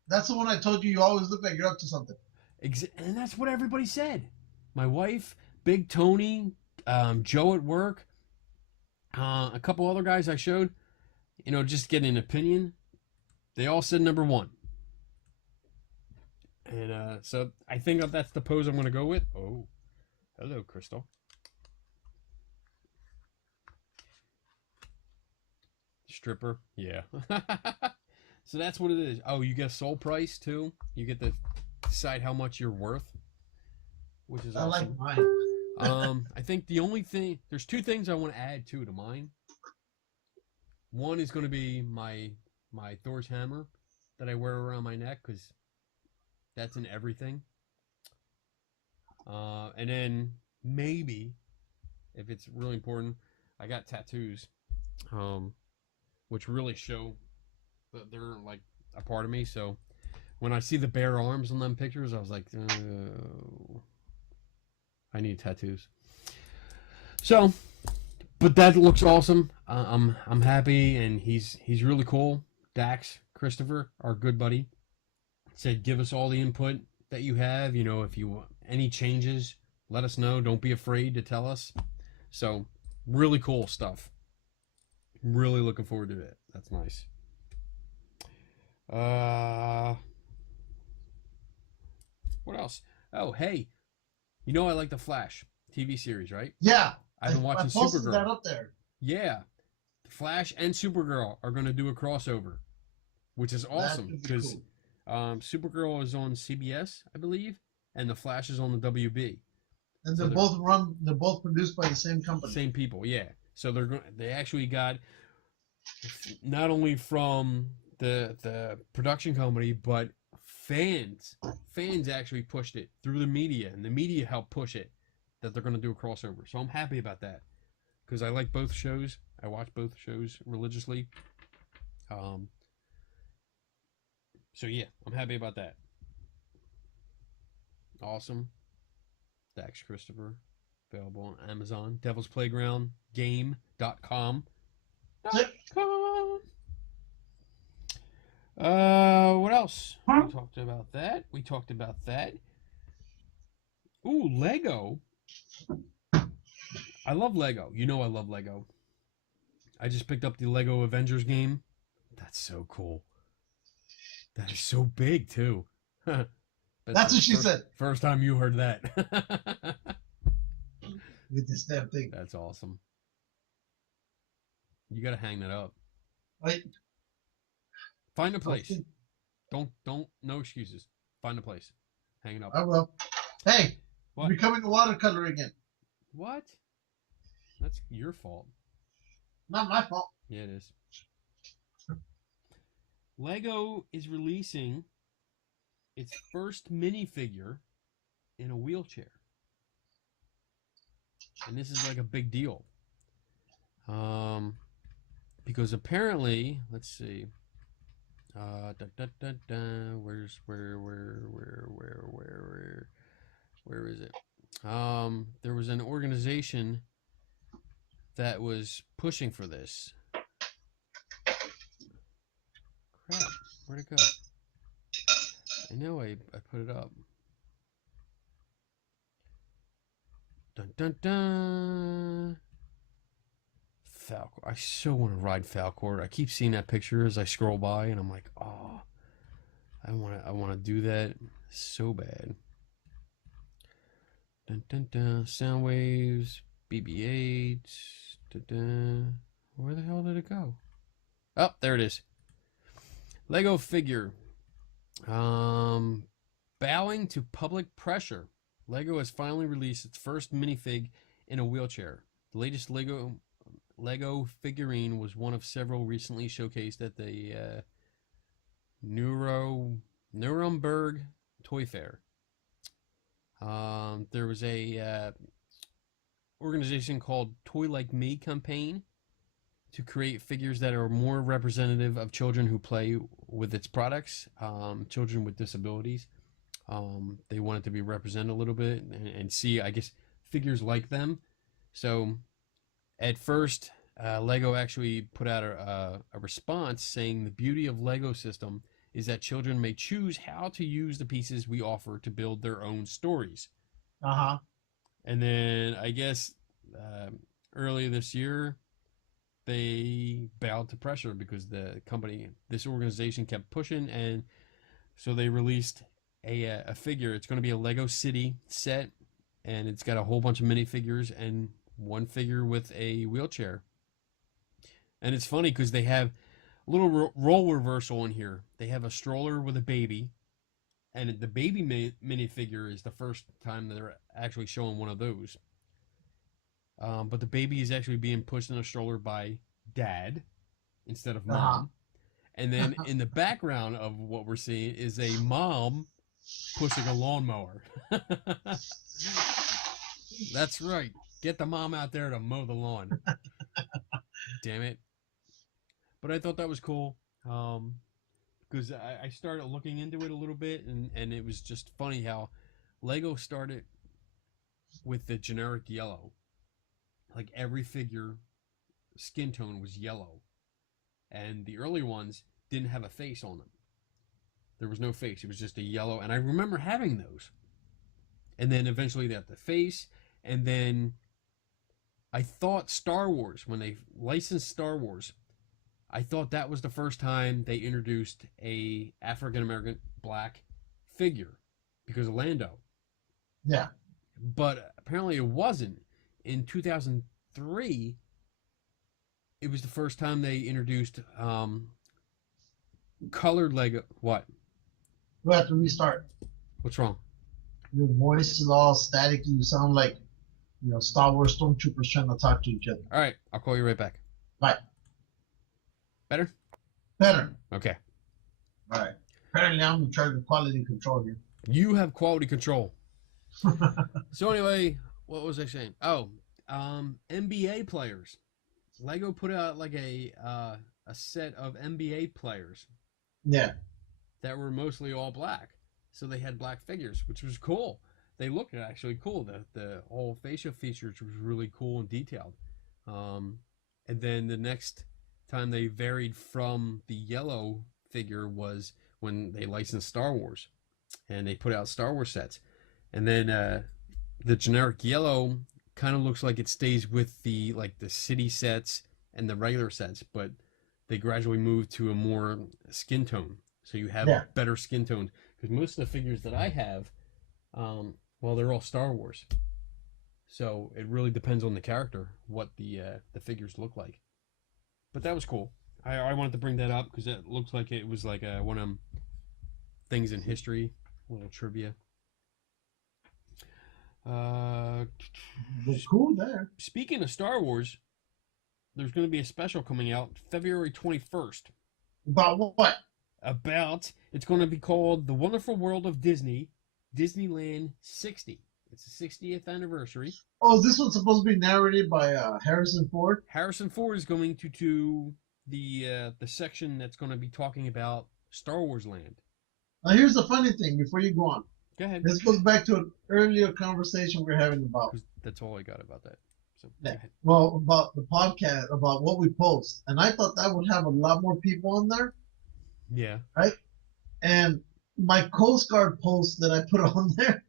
That's the one I told you. You always look like you're up to something. And that's what everybody said. My wife, Big Tony, Joe at work, a couple other guys I showed, just getting an opinion. They all said number 1. And so I think that's the pose I'm going to go with. Oh, hello, Crystal. Stripper, yeah. So that's what it is. Oh, you get a soul price too. You get to decide how much you're worth, which is awesome. I like mine. I think there's 2 things I want to add to mine. One is going to be my Thor's hammer that I wear around my neck because that's in everything. And then maybe, if it's really important, I got tattoos, which really show that they're like a part of me. So when I see the bare arms on them pictures, I was like, I need tattoos. So, but that looks awesome. I'm happy, and he's really cool. Dax Christopher, our good buddy, said give us all the input that you have. If you want any changes, let us know. Don't be afraid to tell us. So really cool stuff. Really looking forward to it. That's nice. What else? Oh, hey, I like the Flash TV series, right? Yeah, I've been watching I posted Supergirl. that up there. Yeah, Flash and Supergirl are going to do a crossover, which is awesome because Supergirl is on CBS, I believe, and the Flash is on the WB. And they're both produced by the same company. Same people, yeah. So they actually got not only from the production company, but fans actually pushed it through the media, and the media helped push it that they're going to do a crossover. So I'm happy about that because I like both shows. I watch both shows religiously. So yeah, I'm happy about that. Awesome. Dax Christopher, available on Amazon. Devil's Playground Game.com. What else? We talked about that. Ooh, Lego. I love Lego. I love Lego. I just picked up the Lego Avengers game. That's so cool. That is so big too. That's what she said. First time you heard that. With this damn thing. That's awesome. You gotta hang that up. Wait. Find a place. Don't no excuses. Find a place. Hang it up. I will. Hey, what? You're becoming a watercolor again. What? That's your fault. Not my fault. Yeah, it is. Lego is releasing its first minifigure in a wheelchair. And this is like a big deal. Because apparently, let's see. Where is it? There was an organization that was pushing for this. Crap, where'd it go? I know I put it up. Dun dun dun. Falcor. I so want to ride Falcor. I keep seeing that picture as I scroll by, and I'm like, oh, I want to do that so bad. Dun dun dun. Sound waves. BB-8. Dun, dun. Where the hell did it go? Oh, there it is. Lego figure. Bowing to public pressure. Lego has finally released its first minifig in a wheelchair. The latest Lego figurine was one of several recently showcased at the Nuremberg Toy Fair. There was a organization called Toy Like Me campaign to create figures that are more representative of children who play with its products, children with disabilities. They wanted to be represented a little bit and see, I guess, figures like them. So at first, Lego actually put out a response saying the beauty of Lego system is that children may choose how to use the pieces we offer to build their own stories. Uh-huh. And then I guess earlier this year, they bowed to pressure because this organization kept pushing, and so they released a figure. It's going to be a Lego City set, and it's got a whole bunch of minifigures and one figure with a wheelchair. And it's funny because they have a little role reversal in here. They have a stroller with a baby, and the baby minifigure is the first time they're actually showing one of those. But the baby is actually being pushed in a stroller by dad instead of mom. Uh-huh. And then in the background of what we're seeing is a mom pushing a lawnmower. That's right. Get the mom out there to mow the lawn. Damn it. But I thought that was cool. Because I started looking into it a little bit, and it was just funny how Lego started with the generic yellow. Like every figure skin tone was yellow, and the early ones didn't have a face on them. There was no face. It was just a yellow, and I remember having those. And then eventually they got the face, and then I thought Star Wars, when they licensed Star Wars, I thought that was the first time they introduced a African American black figure because of Lando. Yeah. But apparently it wasn't. In 2003, it was the first time they introduced colored Lego. What? We have to restart. What's wrong? Your voice is all static. You sound like, Star Wars stormtroopers trying to talk to each other. All right, I'll call you right back. Bye. Better? Better. Okay. All right. Apparently, I'm in charge of quality control here. You have quality control. So anyway, what was I saying? Oh, NBA players. Lego put out like a set of NBA players. Yeah. That were mostly all black. So they had black figures, which was cool. They looked actually cool. The whole facial features was really cool and detailed. And then the next time they varied from the yellow figure was when they licensed Star Wars, and they put out Star Wars sets. And then the generic yellow kind of looks like it stays with the city sets and the regular sets, but they gradually move to a more skin tone. So you have better skin tones, because most of the figures that I have, they're all Star Wars. So it really depends on the character what the figures look like. But that was cool. I wanted to bring that up because it looks like it was like one of them things in history, a little trivia. Cool there. Speaking of Star Wars, there's going to be a special coming out February 21st. About what? It's going to be called The Wonderful World of Disney, Disneyland 60. It's the 60th anniversary. Oh, is this one supposed to be narrated by Harrison Ford? Harrison Ford is going to do the section that's going to be talking about Star Wars Land. Now, here's the funny thing before you go on. Go ahead. This goes back to an earlier conversation we were having about. That's all I got about that. So, yeah. Well, about the podcast, about what we post. And I thought that would have a lot more people on there. Yeah. Right? And my Coast Guard post that I put on there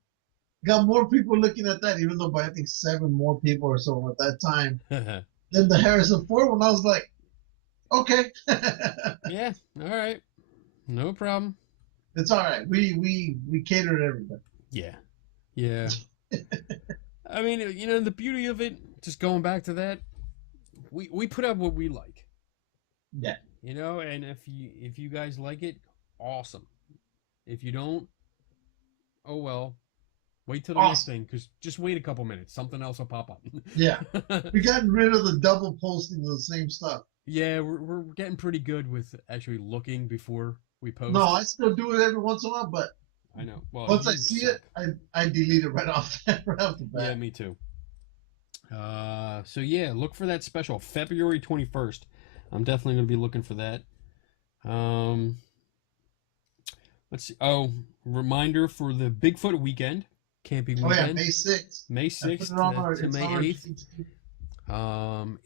got more people looking at that, even though by I think 7 more people or so at that time than the Harrison Ford one. I was like, okay. Yeah, all right. No problem. It's all right. We cater to everybody. Yeah. Yeah. I mean, the beauty of it, just going back to that, we put out what we like. Yeah. And if you guys like it, awesome. If you don't, oh well. Wait till the next thing, because just wait a couple minutes. Something else will pop up. Yeah. We got rid of the double posting of the same stuff. Yeah, we're getting pretty good with actually looking before we post. No, I still do it every once in a while, but I know. Well, once I see it, I delete it right off the bat. Yeah, me too. So yeah, look for that special February 21st. I'm definitely going to be looking for that. Um, let's see. Oh, reminder for the Bigfoot weekend, camping Oh yeah, weekend, May 6th. May I put 6th it on our. to It's May on our 8th. Geeks.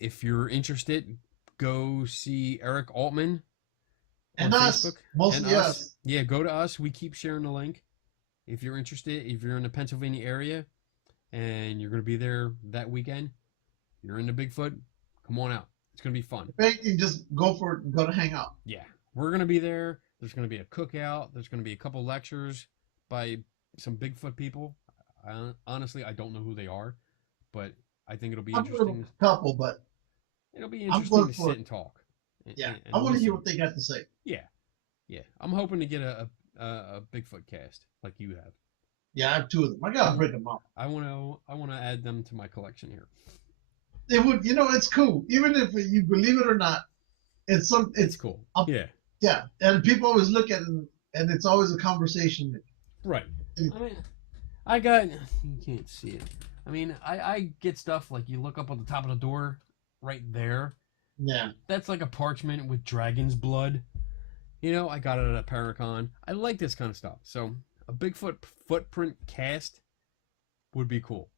If you're interested, go see Eric Altman on And Facebook. us, And mostly us. us. Yeah, go to us. We keep sharing the link. If you're interested, if you're in the Pennsylvania area and you're going to be there that weekend, you're into Bigfoot, come on out. It's going to be fun. If anything, just go for it and go to hang out. Yeah, we're going to be there. There's going to be a cookout. There's going to be a couple lectures by some Bigfoot people. Honestly, I don't know who they are, but I think it'll be I'm a little interesting. couple, but It'll be I'm interesting going to for sit it. and talk. Yeah, And I want to hear listen. what they got to say. Yeah, yeah. I'm hoping to get a Bigfoot cast like you have. Yeah, I have two of them. I gotta break them up. I want to add them to my collection here. It would, it's cool. Even if you believe it or not, it's cool. Up, yeah. Yeah, and people always look at it, and it's always a conversation. Right. I mean, you can't see it. I mean, I get stuff like you look up on the top of the door right there. Yeah. That's like a parchment with dragon's blood. I got it at a Paracon. I like this kind of stuff. So a Bigfoot footprint cast would be cool.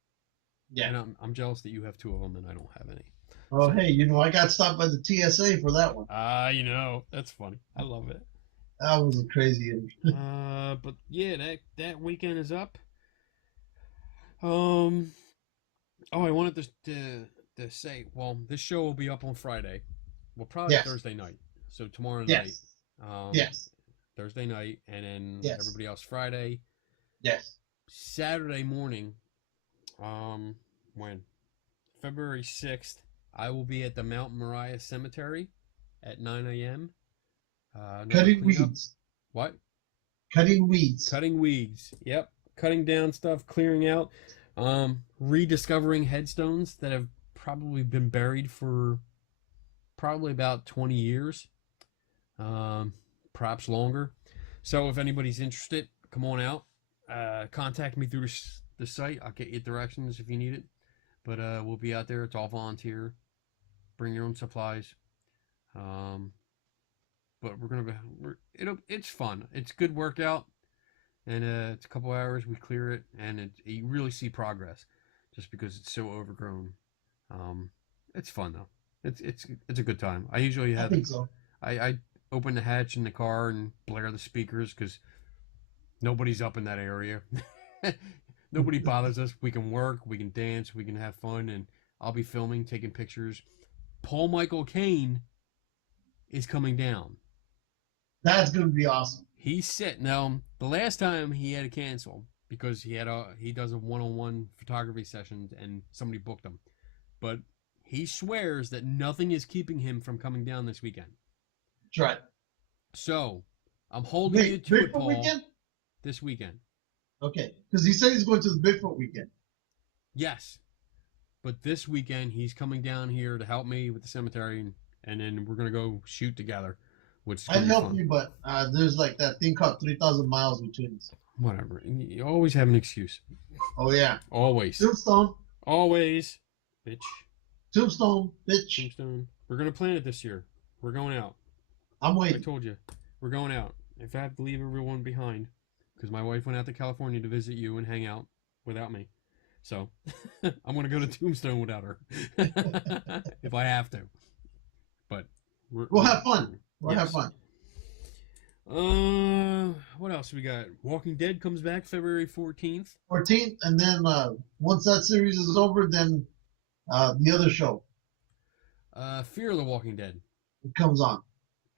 Yeah. And I'm jealous that you have two of them and I don't have any. Oh, hey, I got stopped by the TSA for that one. That's funny. I love it. That was a crazy. But yeah, that weekend is up. I wanted to say, well, this show will be up on Friday. Well, probably Thursday night. So tomorrow night. Yes. Thursday night, and then everybody else Friday. Yes. Saturday morning. When? February 6th, I will be at the Mount Moriah Cemetery at 9 a.m. Cutting weeds. What? Cutting weeds. Cutting weeds. Yep. Cutting down stuff, clearing out, rediscovering headstones that have probably been buried for probably about 20 years, perhaps longer. So if anybody's interested, come on out. Contact me through the site. I'll get you directions if you need it. But we'll be out there. It's all volunteer. Bring your own supplies. But it's fun. It's a good workout, and it's a couple hours. We clear it, and you really see progress, just because it's so overgrown. It's fun though. It's a good time. I usually have. I think so. I open the hatch in the car and blare the speakers because nobody's up in that area. Nobody bothers us. We can work, we can dance, we can have fun, and I'll be filming, taking pictures. Paul Michael Caine is coming down. That's going to be awesome. He's set. Now, the last time he had to cancel because he does a one-on-one photography session and somebody booked him. But he swears that nothing is keeping him from coming down this weekend. That's right. So, I'm holding you to it, Paul. Weekend? This weekend. Okay, because he said he's going to the Bigfoot weekend. Yes. But this weekend, he's coming down here to help me with the cemetery, and then we're going to go shoot together. I'd help you, but there's like that thing called 3,000 miles between us. Whatever. You always have an excuse. Oh, yeah. Always. Tombstone. Always. Bitch. Tombstone, bitch. Tombstone. We're going to plan it this year. We're going out. I'm waiting. I told you. We're going out. If I have to leave everyone behind, because my wife went out to California to visit you and hang out without me. So, I'm going to go to Tombstone without her. If I have to. But we'll have fun. We'll have fun. What else we got? Walking Dead comes back February 14th. 14th, and then once that series is over, then the other show. Fear of the Walking Dead. It comes on.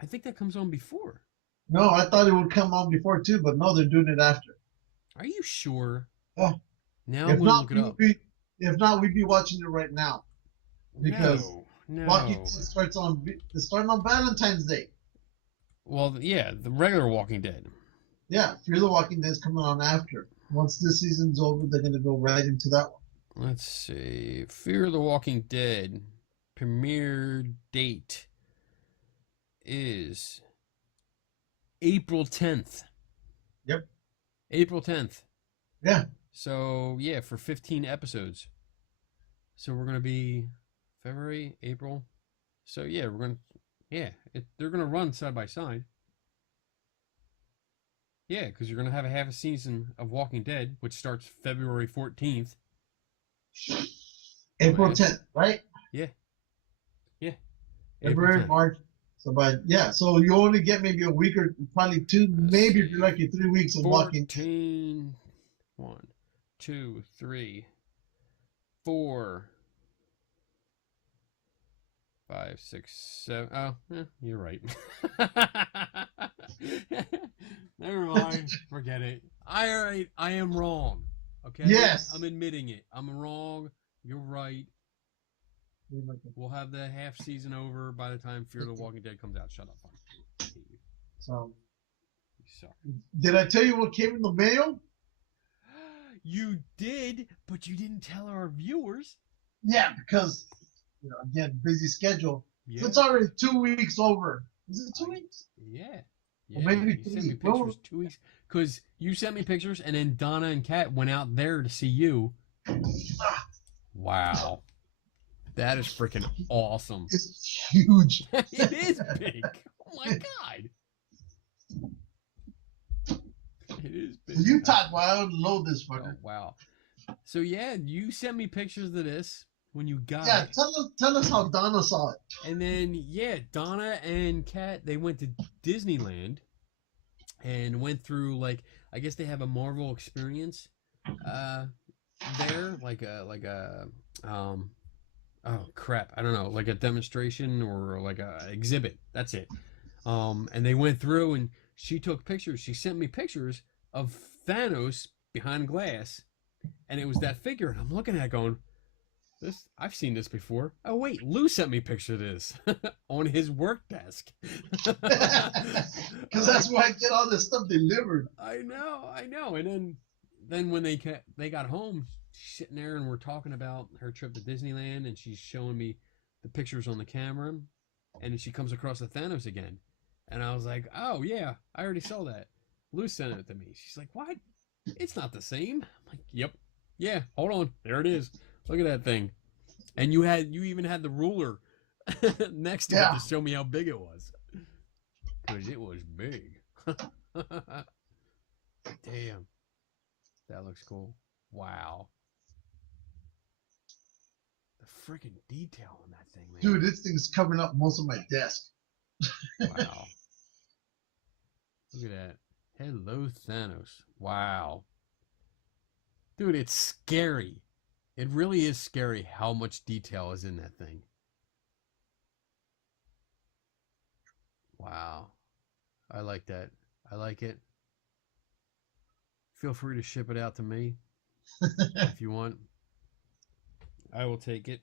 I think that comes on before. No, I thought it would come on before too, but no, they're doing it after. Are you sure? Oh. Now I'm going to look it up. If not, we'd be watching it right now. Because no. Walking Dead starts on Valentine's Day. Well, yeah, the regular Walking Dead. Yeah, Fear the Walking Dead is coming on after. Once this season's over, they're going to go right into that one. Let's see. Fear the Walking Dead premiere date is April 10th. Yep. April 10th. Yeah. So, yeah, for 15 episodes. So we're going to be February, April. So, yeah, we're going to Yeah, they're gonna run side by side. Yeah, because you're gonna have a half a season of Walking Dead, which starts February 14th. April Yes. 10th, right? Yeah, yeah. April February, 10th. March. So so you only get maybe a week or probably two, Let's maybe if you're see. lucky, 3 weeks of walking. 14. 1, 2, 3, 4, 5, 6, 7. Oh, you're right. Never mind. Forget it. I am wrong. Okay? Yes. I'm admitting it. I'm wrong. You're right. We'll have the half season over by the time Fear the Walking Dead comes out. Shut up. I hate you. So, You suck. did I tell you what came in the mail? You did, but you didn't tell our viewers. Yeah, because again, busy schedule. Yeah. So it's already 2 weeks over. Is it 2 weeks? Yeah. Or maybe you sent me 3. pictures 2 weeks because you sent me pictures, and then Donna and Kat went out there to see you. Wow, that is freaking awesome. It's huge. It is big. Oh my god, it is big. You talk while I unload this Oh, fucker. wow. So yeah, you sent me pictures of this when you got Yeah, it. tell us how Donna saw it. And then, yeah, Donna and Kat, they went to Disneyland and went through, like, I guess they have a Marvel experience there, oh crap, I don't know, like a demonstration or like a exhibit. That's it. And they went through and she took pictures. She sent me pictures of Thanos behind glass, and it was that figure. And I'm looking at it going, I've seen this before. Oh wait, Lou sent me a picture of this on his work desk. Because that's where I get all this stuff delivered. I know. And then when they got home, she's sitting there and we're talking about her trip to Disneyland, and she's showing me the pictures on the camera, and then she comes across the Thanos again, and I was like, oh yeah, I already saw that. Lou sent it to me. She's like, what? It's not the same. I'm like, yep. Yeah, hold on. There it is. Look at that thing. And you even had the ruler next to it to show me how big it was. Because it was big. Damn. That looks cool. Wow. The freaking detail on that thing, man. Dude, this thing's covering up most of my desk. Wow. Look at that. Hello, Thanos. Wow. Dude, it's scary. It really is scary how much detail is in that thing. Wow. I like that. I like it. Feel free to ship it out to me if you want. I will take it.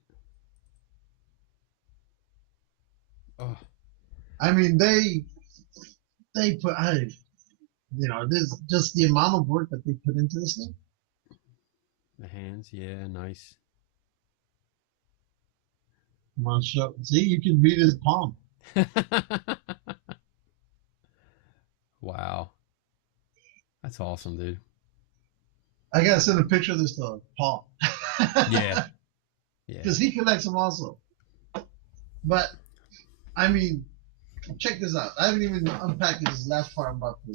Oh. I mean, they put, this just the amount of work that they put into this thing. The hands, yeah, nice. Come on, show. See, you can read his palm. Wow. That's awesome, dude. I gotta send a picture of this to Paul. Yeah. Yeah. Because he collects them also. But, I mean, check this out. I haven't even unpacked this last part I'm about to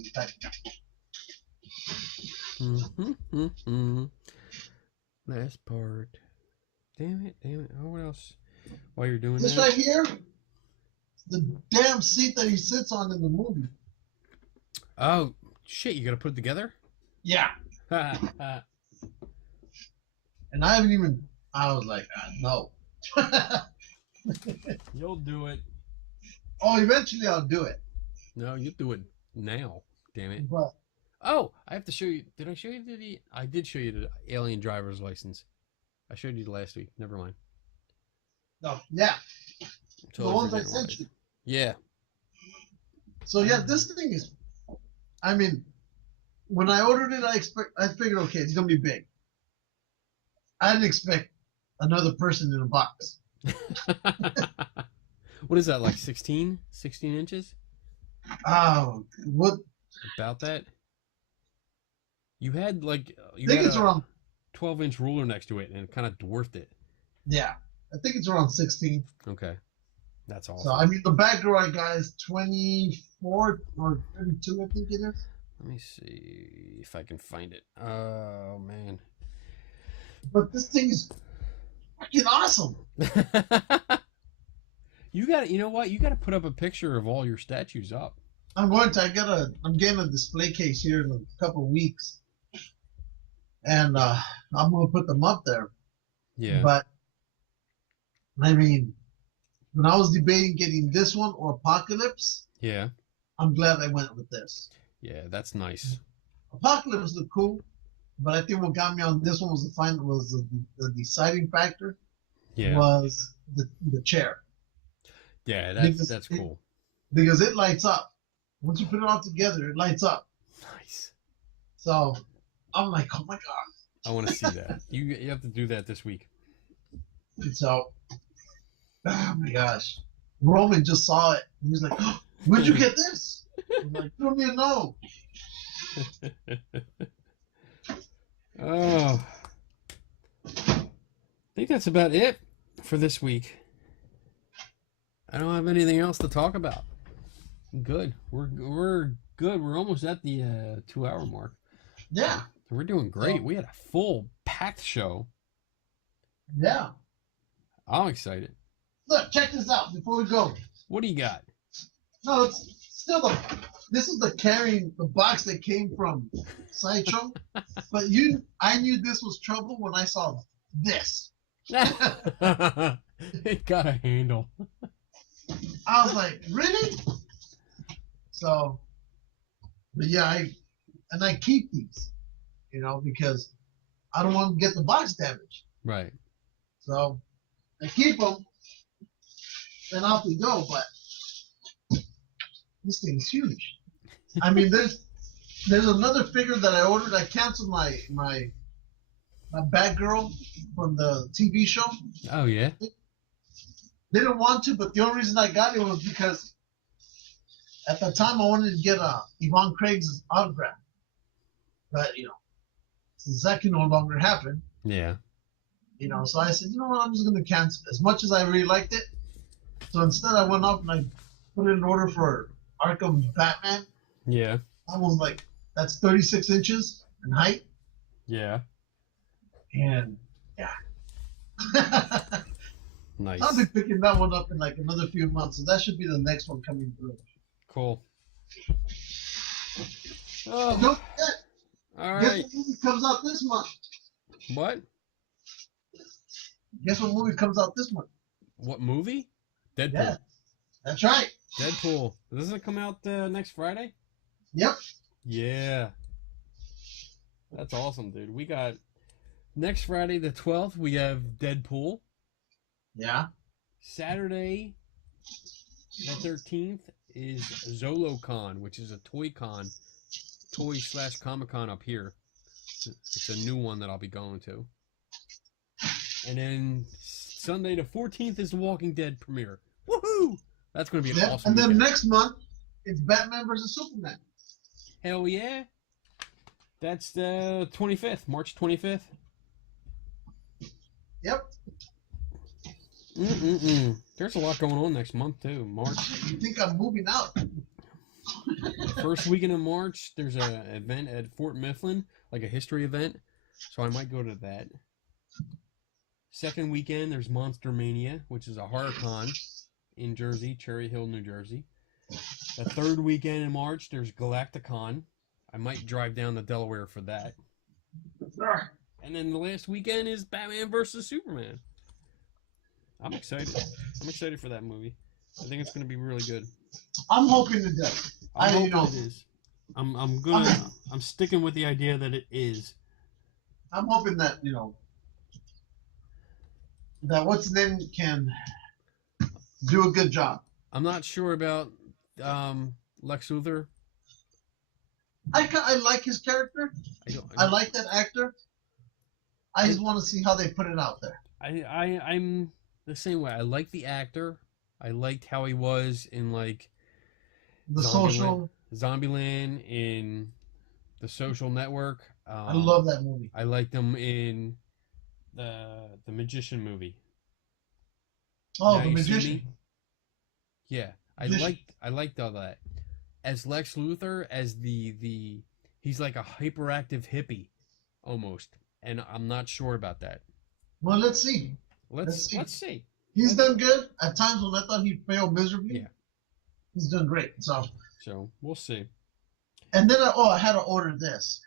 unpack. Last part. Damn it. Oh, what else? While you're doing This that. right here, the damn seat that he sits on in the movie. Oh, shit. You got to put it together? Yeah. And I haven't even, I was like, no. You'll do it. Oh, eventually I'll do it. No, you do it now. Damn it. But Oh, I have to show you. Did I show you I did show you the alien driver's license. I showed you last week. Never mind. no, yeah. So The ones I sent you. Yeah. So yeah, this thing is, I mean, when I ordered it, I figured, okay, it's gonna be big. I didn't expect another person in a box. What is that, like 16 inches? Oh, what? About that? You had like I think it's around. 12-inch ruler next to it, and it kind of dwarfed it. Yeah, I think it's around 16. Okay. That's So awesome. I mean, the Batgirl guy is 24 or 32, I think it is. Let me see if I can find it. Oh man. But this thing is fucking awesome. You got to, you know what? You got to put up a picture of all your statues up. I'm going to. I'm getting a display case here in a couple of weeks, and I'm going to put them up there. Yeah. But I mean, when I was debating getting this one or Apocalypse, Yeah. I'm glad I went with this. Yeah, that's nice. Apocalypse looked cool, but I think what got me on this one was the deciding factor Yeah. was the chair. Yeah, Because that's cool. Because it lights up. Once you put it all together, it lights up. Nice. So I'm like, oh my god. I want to see that. You have to do that this week. And so, oh my gosh. Roman just saw it. And he's like, oh, where'd you get this? I'm like, you don't even know. Oh. I think that's about it for this week. I don't have anything else to talk about. Good. We're good. We're almost at the 2-hour mark. Yeah. So we're doing great. So, We had a full packed show. yeah. I'm excited. Look, check this out before we go. What do you got? No, it's still this is the box that came from Sideshow. But I knew this was trouble when I saw this. It got a handle. I was like, really? So, but yeah, I keep these, because I don't want to get the box damaged. Right. So I keep them, and off we go. But this thing's huge. I mean, there's another figure that I ordered. I canceled my Batgirl from the TV show. Oh yeah. Didn't want to, but the only reason I got it was because at the time I wanted to get Yvonne Craig's autograph. But, since that can no longer happen, Yeah. So I said, you know what, I'm just going to cancel it. As much as I really liked it. So instead I went up and I put in an order for Arkham Batman. Yeah. I was like, that's 36 inches in height. Yeah. And, yeah. Nice. I'll be picking that one up in like another few months. So that should be the next one coming through. Cool. Oh. Don't forget. All Guess right. what movie comes out this month? What? Guess what movie comes out this month? What movie? Deadpool. Yeah, that's right. Deadpool. Doesn't it come out next Friday? Yep. Yeah. That's awesome, dude. We got next Friday the 12th, we have Deadpool. Yeah. Saturday the 13th is ZoloCon, which is a toy/Comic-Con up here. It's a new one that I'll be going to. And then Sunday the 14th is the Walking Dead premiere. Woohoo! That's going to be an awesome And then weekend. next month, it's Batman versus Superman. Hell yeah. That's the 25th, March 25th. Yep. There's a lot going on next month, too. March. You think I'm moving out? First weekend of March, there's an event at Fort Mifflin, like a history event. So I might go to that. Second weekend, there's Monster Mania, which is a horror con in Jersey, Cherry Hill, New Jersey. The third weekend in March, there's Galacticon. I might drive down to Delaware for that. And then the last weekend is Batman versus Superman. I'm excited. I'm excited for that movie. I think it's going to be really good. I'm hoping it does. I'm hoping it is. I'm sticking with the idea that it is. I'm hoping that, that what's his name can do a good job. I'm not sure about Lex Luthor. I like his character. I like that actor. I just want to see how they put it out there. I'm the same way. I like the actor. I liked how he was in like Zombieland, in The Social Network. I love that movie. I liked him in the Magician movie. Oh, Now The You See Magician. Me? Yeah, Vicious. I liked all that. As Lex Luthor, as the he's like a hyperactive hippie almost, and I'm not sure about that. Well, let's see. Let's see. Let's see. He's Let's, done good. At times when I thought he failed miserably, yeah. he's done great. So, So we'll see. and then I had to order this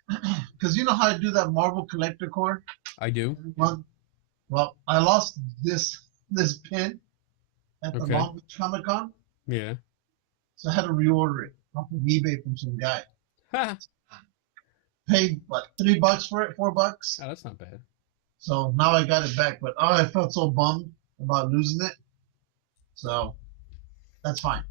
because you know how I do that Marvel collector core I do. every month. Well, I lost this pin at the Okay. Long Beach Comic Con, Yeah. so I had to reorder it off of eBay from some guy. Ha. Paid what $3 for it, $4. Oh, that's not bad. So now I got it back, but I felt so bummed about losing it. So that's fine.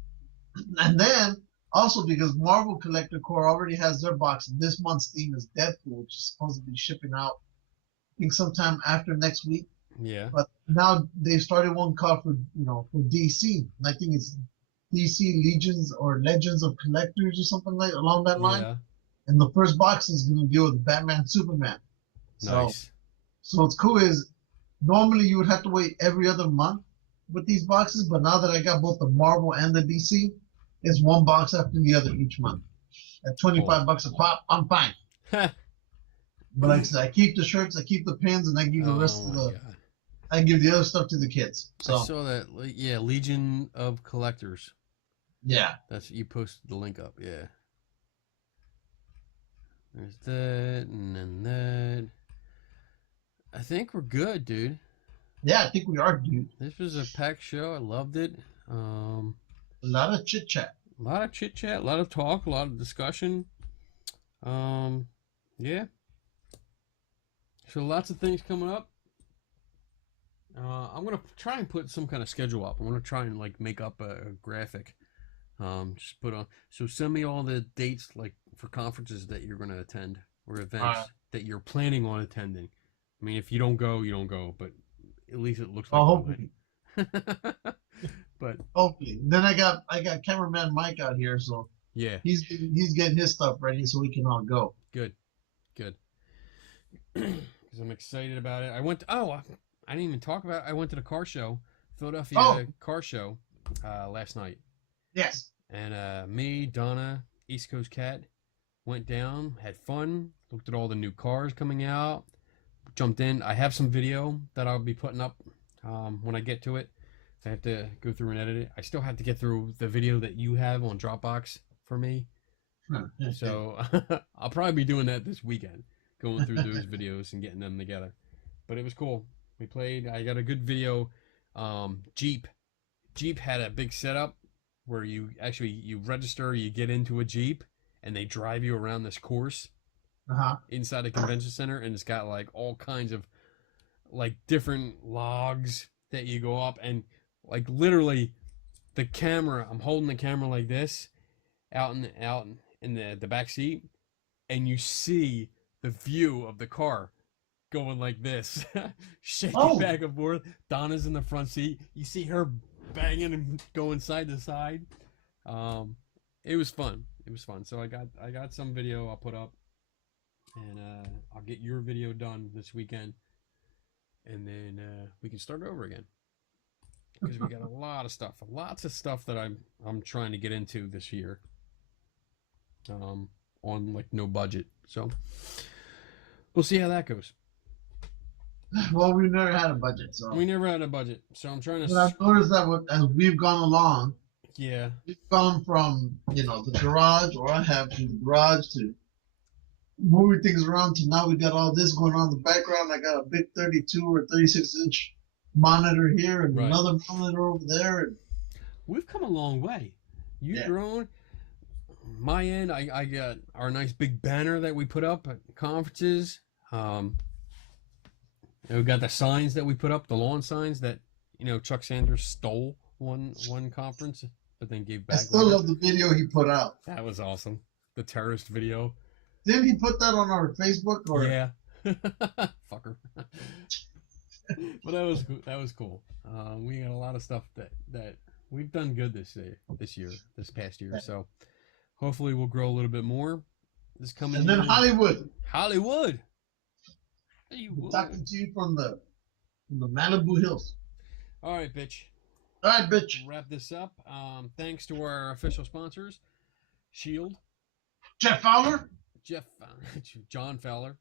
And then also because Marvel Collector Core already has their box. This month's theme is Deadpool, which is supposed to be shipping out, I think sometime after next week. Yeah. But now they've started one call for for DC. And I think it's DC Legions or Legends of Collectors or something like along that line. Yeah. And the first box is going to deal with Batman, Superman. So, Nice. so what's cool is normally you would have to wait every other month with these boxes, but now that I got both the Marvel and the DC, it's one box after the other each month. At $25 a pop, I'm fine. Ha. But like I said, I keep the shirts, I keep the pins, and I give the rest Oh of my the God. I give the other stuff to the kids. I So saw that. Yeah, Legion of Collectors. yeah. That's you posted the link up. Yeah. There's that, and then that. I think we're good, dude. Yeah, I think we are, dude. This was a packed show. I loved it. A lot of chit chat. A lot of chit chat, a lot of talk, a lot of discussion. Yeah. So lots of things coming up. I'm gonna try and put some kind of schedule up. I'm gonna try and like make up a graphic. Just put on. So send me all the dates like for conferences that you're gonna attend or events that you're planning on attending. I mean, if you don't go, you don't go. But at least it looks like Hopefully. But Hopefully. Then I got cameraman Mike out here, so yeah, he's getting his stuff ready so we can all go. good. Because I'm excited about it. I didn't even talk about it. I went to the car show, Philadelphia car show, last night. Yes. And me, Donna, East Coast Cat, went down, had fun, looked at all the new cars coming out, jumped in. I have some video that I'll be putting up when I get to it. I have to go through and edit it. I still have to get through the video that you have on Dropbox for me. So I'll probably be doing that this weekend, going through those videos and getting them together. But it was cool. We played. I got a good video. Jeep had a big setup where you register, you get into a Jeep, and they drive you around this course inside a convention center, and it's got like all kinds of like different logs that you go up, and like literally the camera. I'm holding the camera like this, out in the back seat, and you see the view of the car going like this, shaking back and forth. Donna's in the front seat. You see her banging and going side to side. It was fun. So I got some video I'll put up, and I'll get your video done this weekend, and then we can start over again. Because we got lots of stuff that I'm trying to get into this year. On like no budget, so we'll see how that goes. Well, we've never had a budget, so We never had a budget, so I'm trying to. But I've noticed that as we've gone along, Yeah. we've gone from the garage, or I have from the garage to moving things around to now we got all this going on in the background. I got a big 32 or 36-inch monitor here and Right. another monitor over there. And We've come a long way. You've grown. My end, I got our nice big banner that we put up at conferences. We got the signs that we put up, the lawn signs that Chuck Sanders stole one conference, but then gave back. I still love the video he put out. That was awesome. The terrorist video. Didn't he put that on our Facebook? Or Yeah. Fucker. But that was cool. We got a lot of stuff that we've done good this past year. So hopefully we'll grow a little bit more this coming and then year. Hollywood. I'm talking to you from the Malibu Hills. All right, bitch. All right, bitch. wrap this up. Thanks to our official sponsors, Shield, Jeff Fowler. Jeff, John Fowler.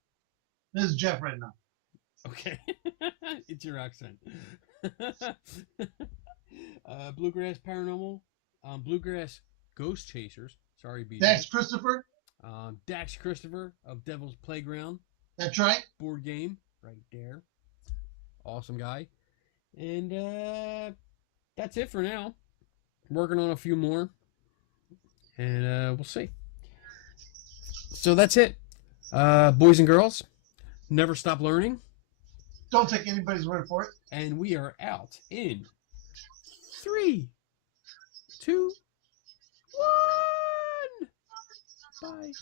This is Jeff right now. Okay, it's your accent. Bluegrass Paranormal, Bluegrass Ghost Chasers. Sorry, BJ. Dax Christopher. Dax Christopher of Devil's Playground. That's right. Board game right there. Awesome guy. And that's it for now. Working on a few more. And we'll see. So that's it. Boys and girls, never stop learning. Don't take anybody's word for it. And we are out in 3, 2, 1. Bye.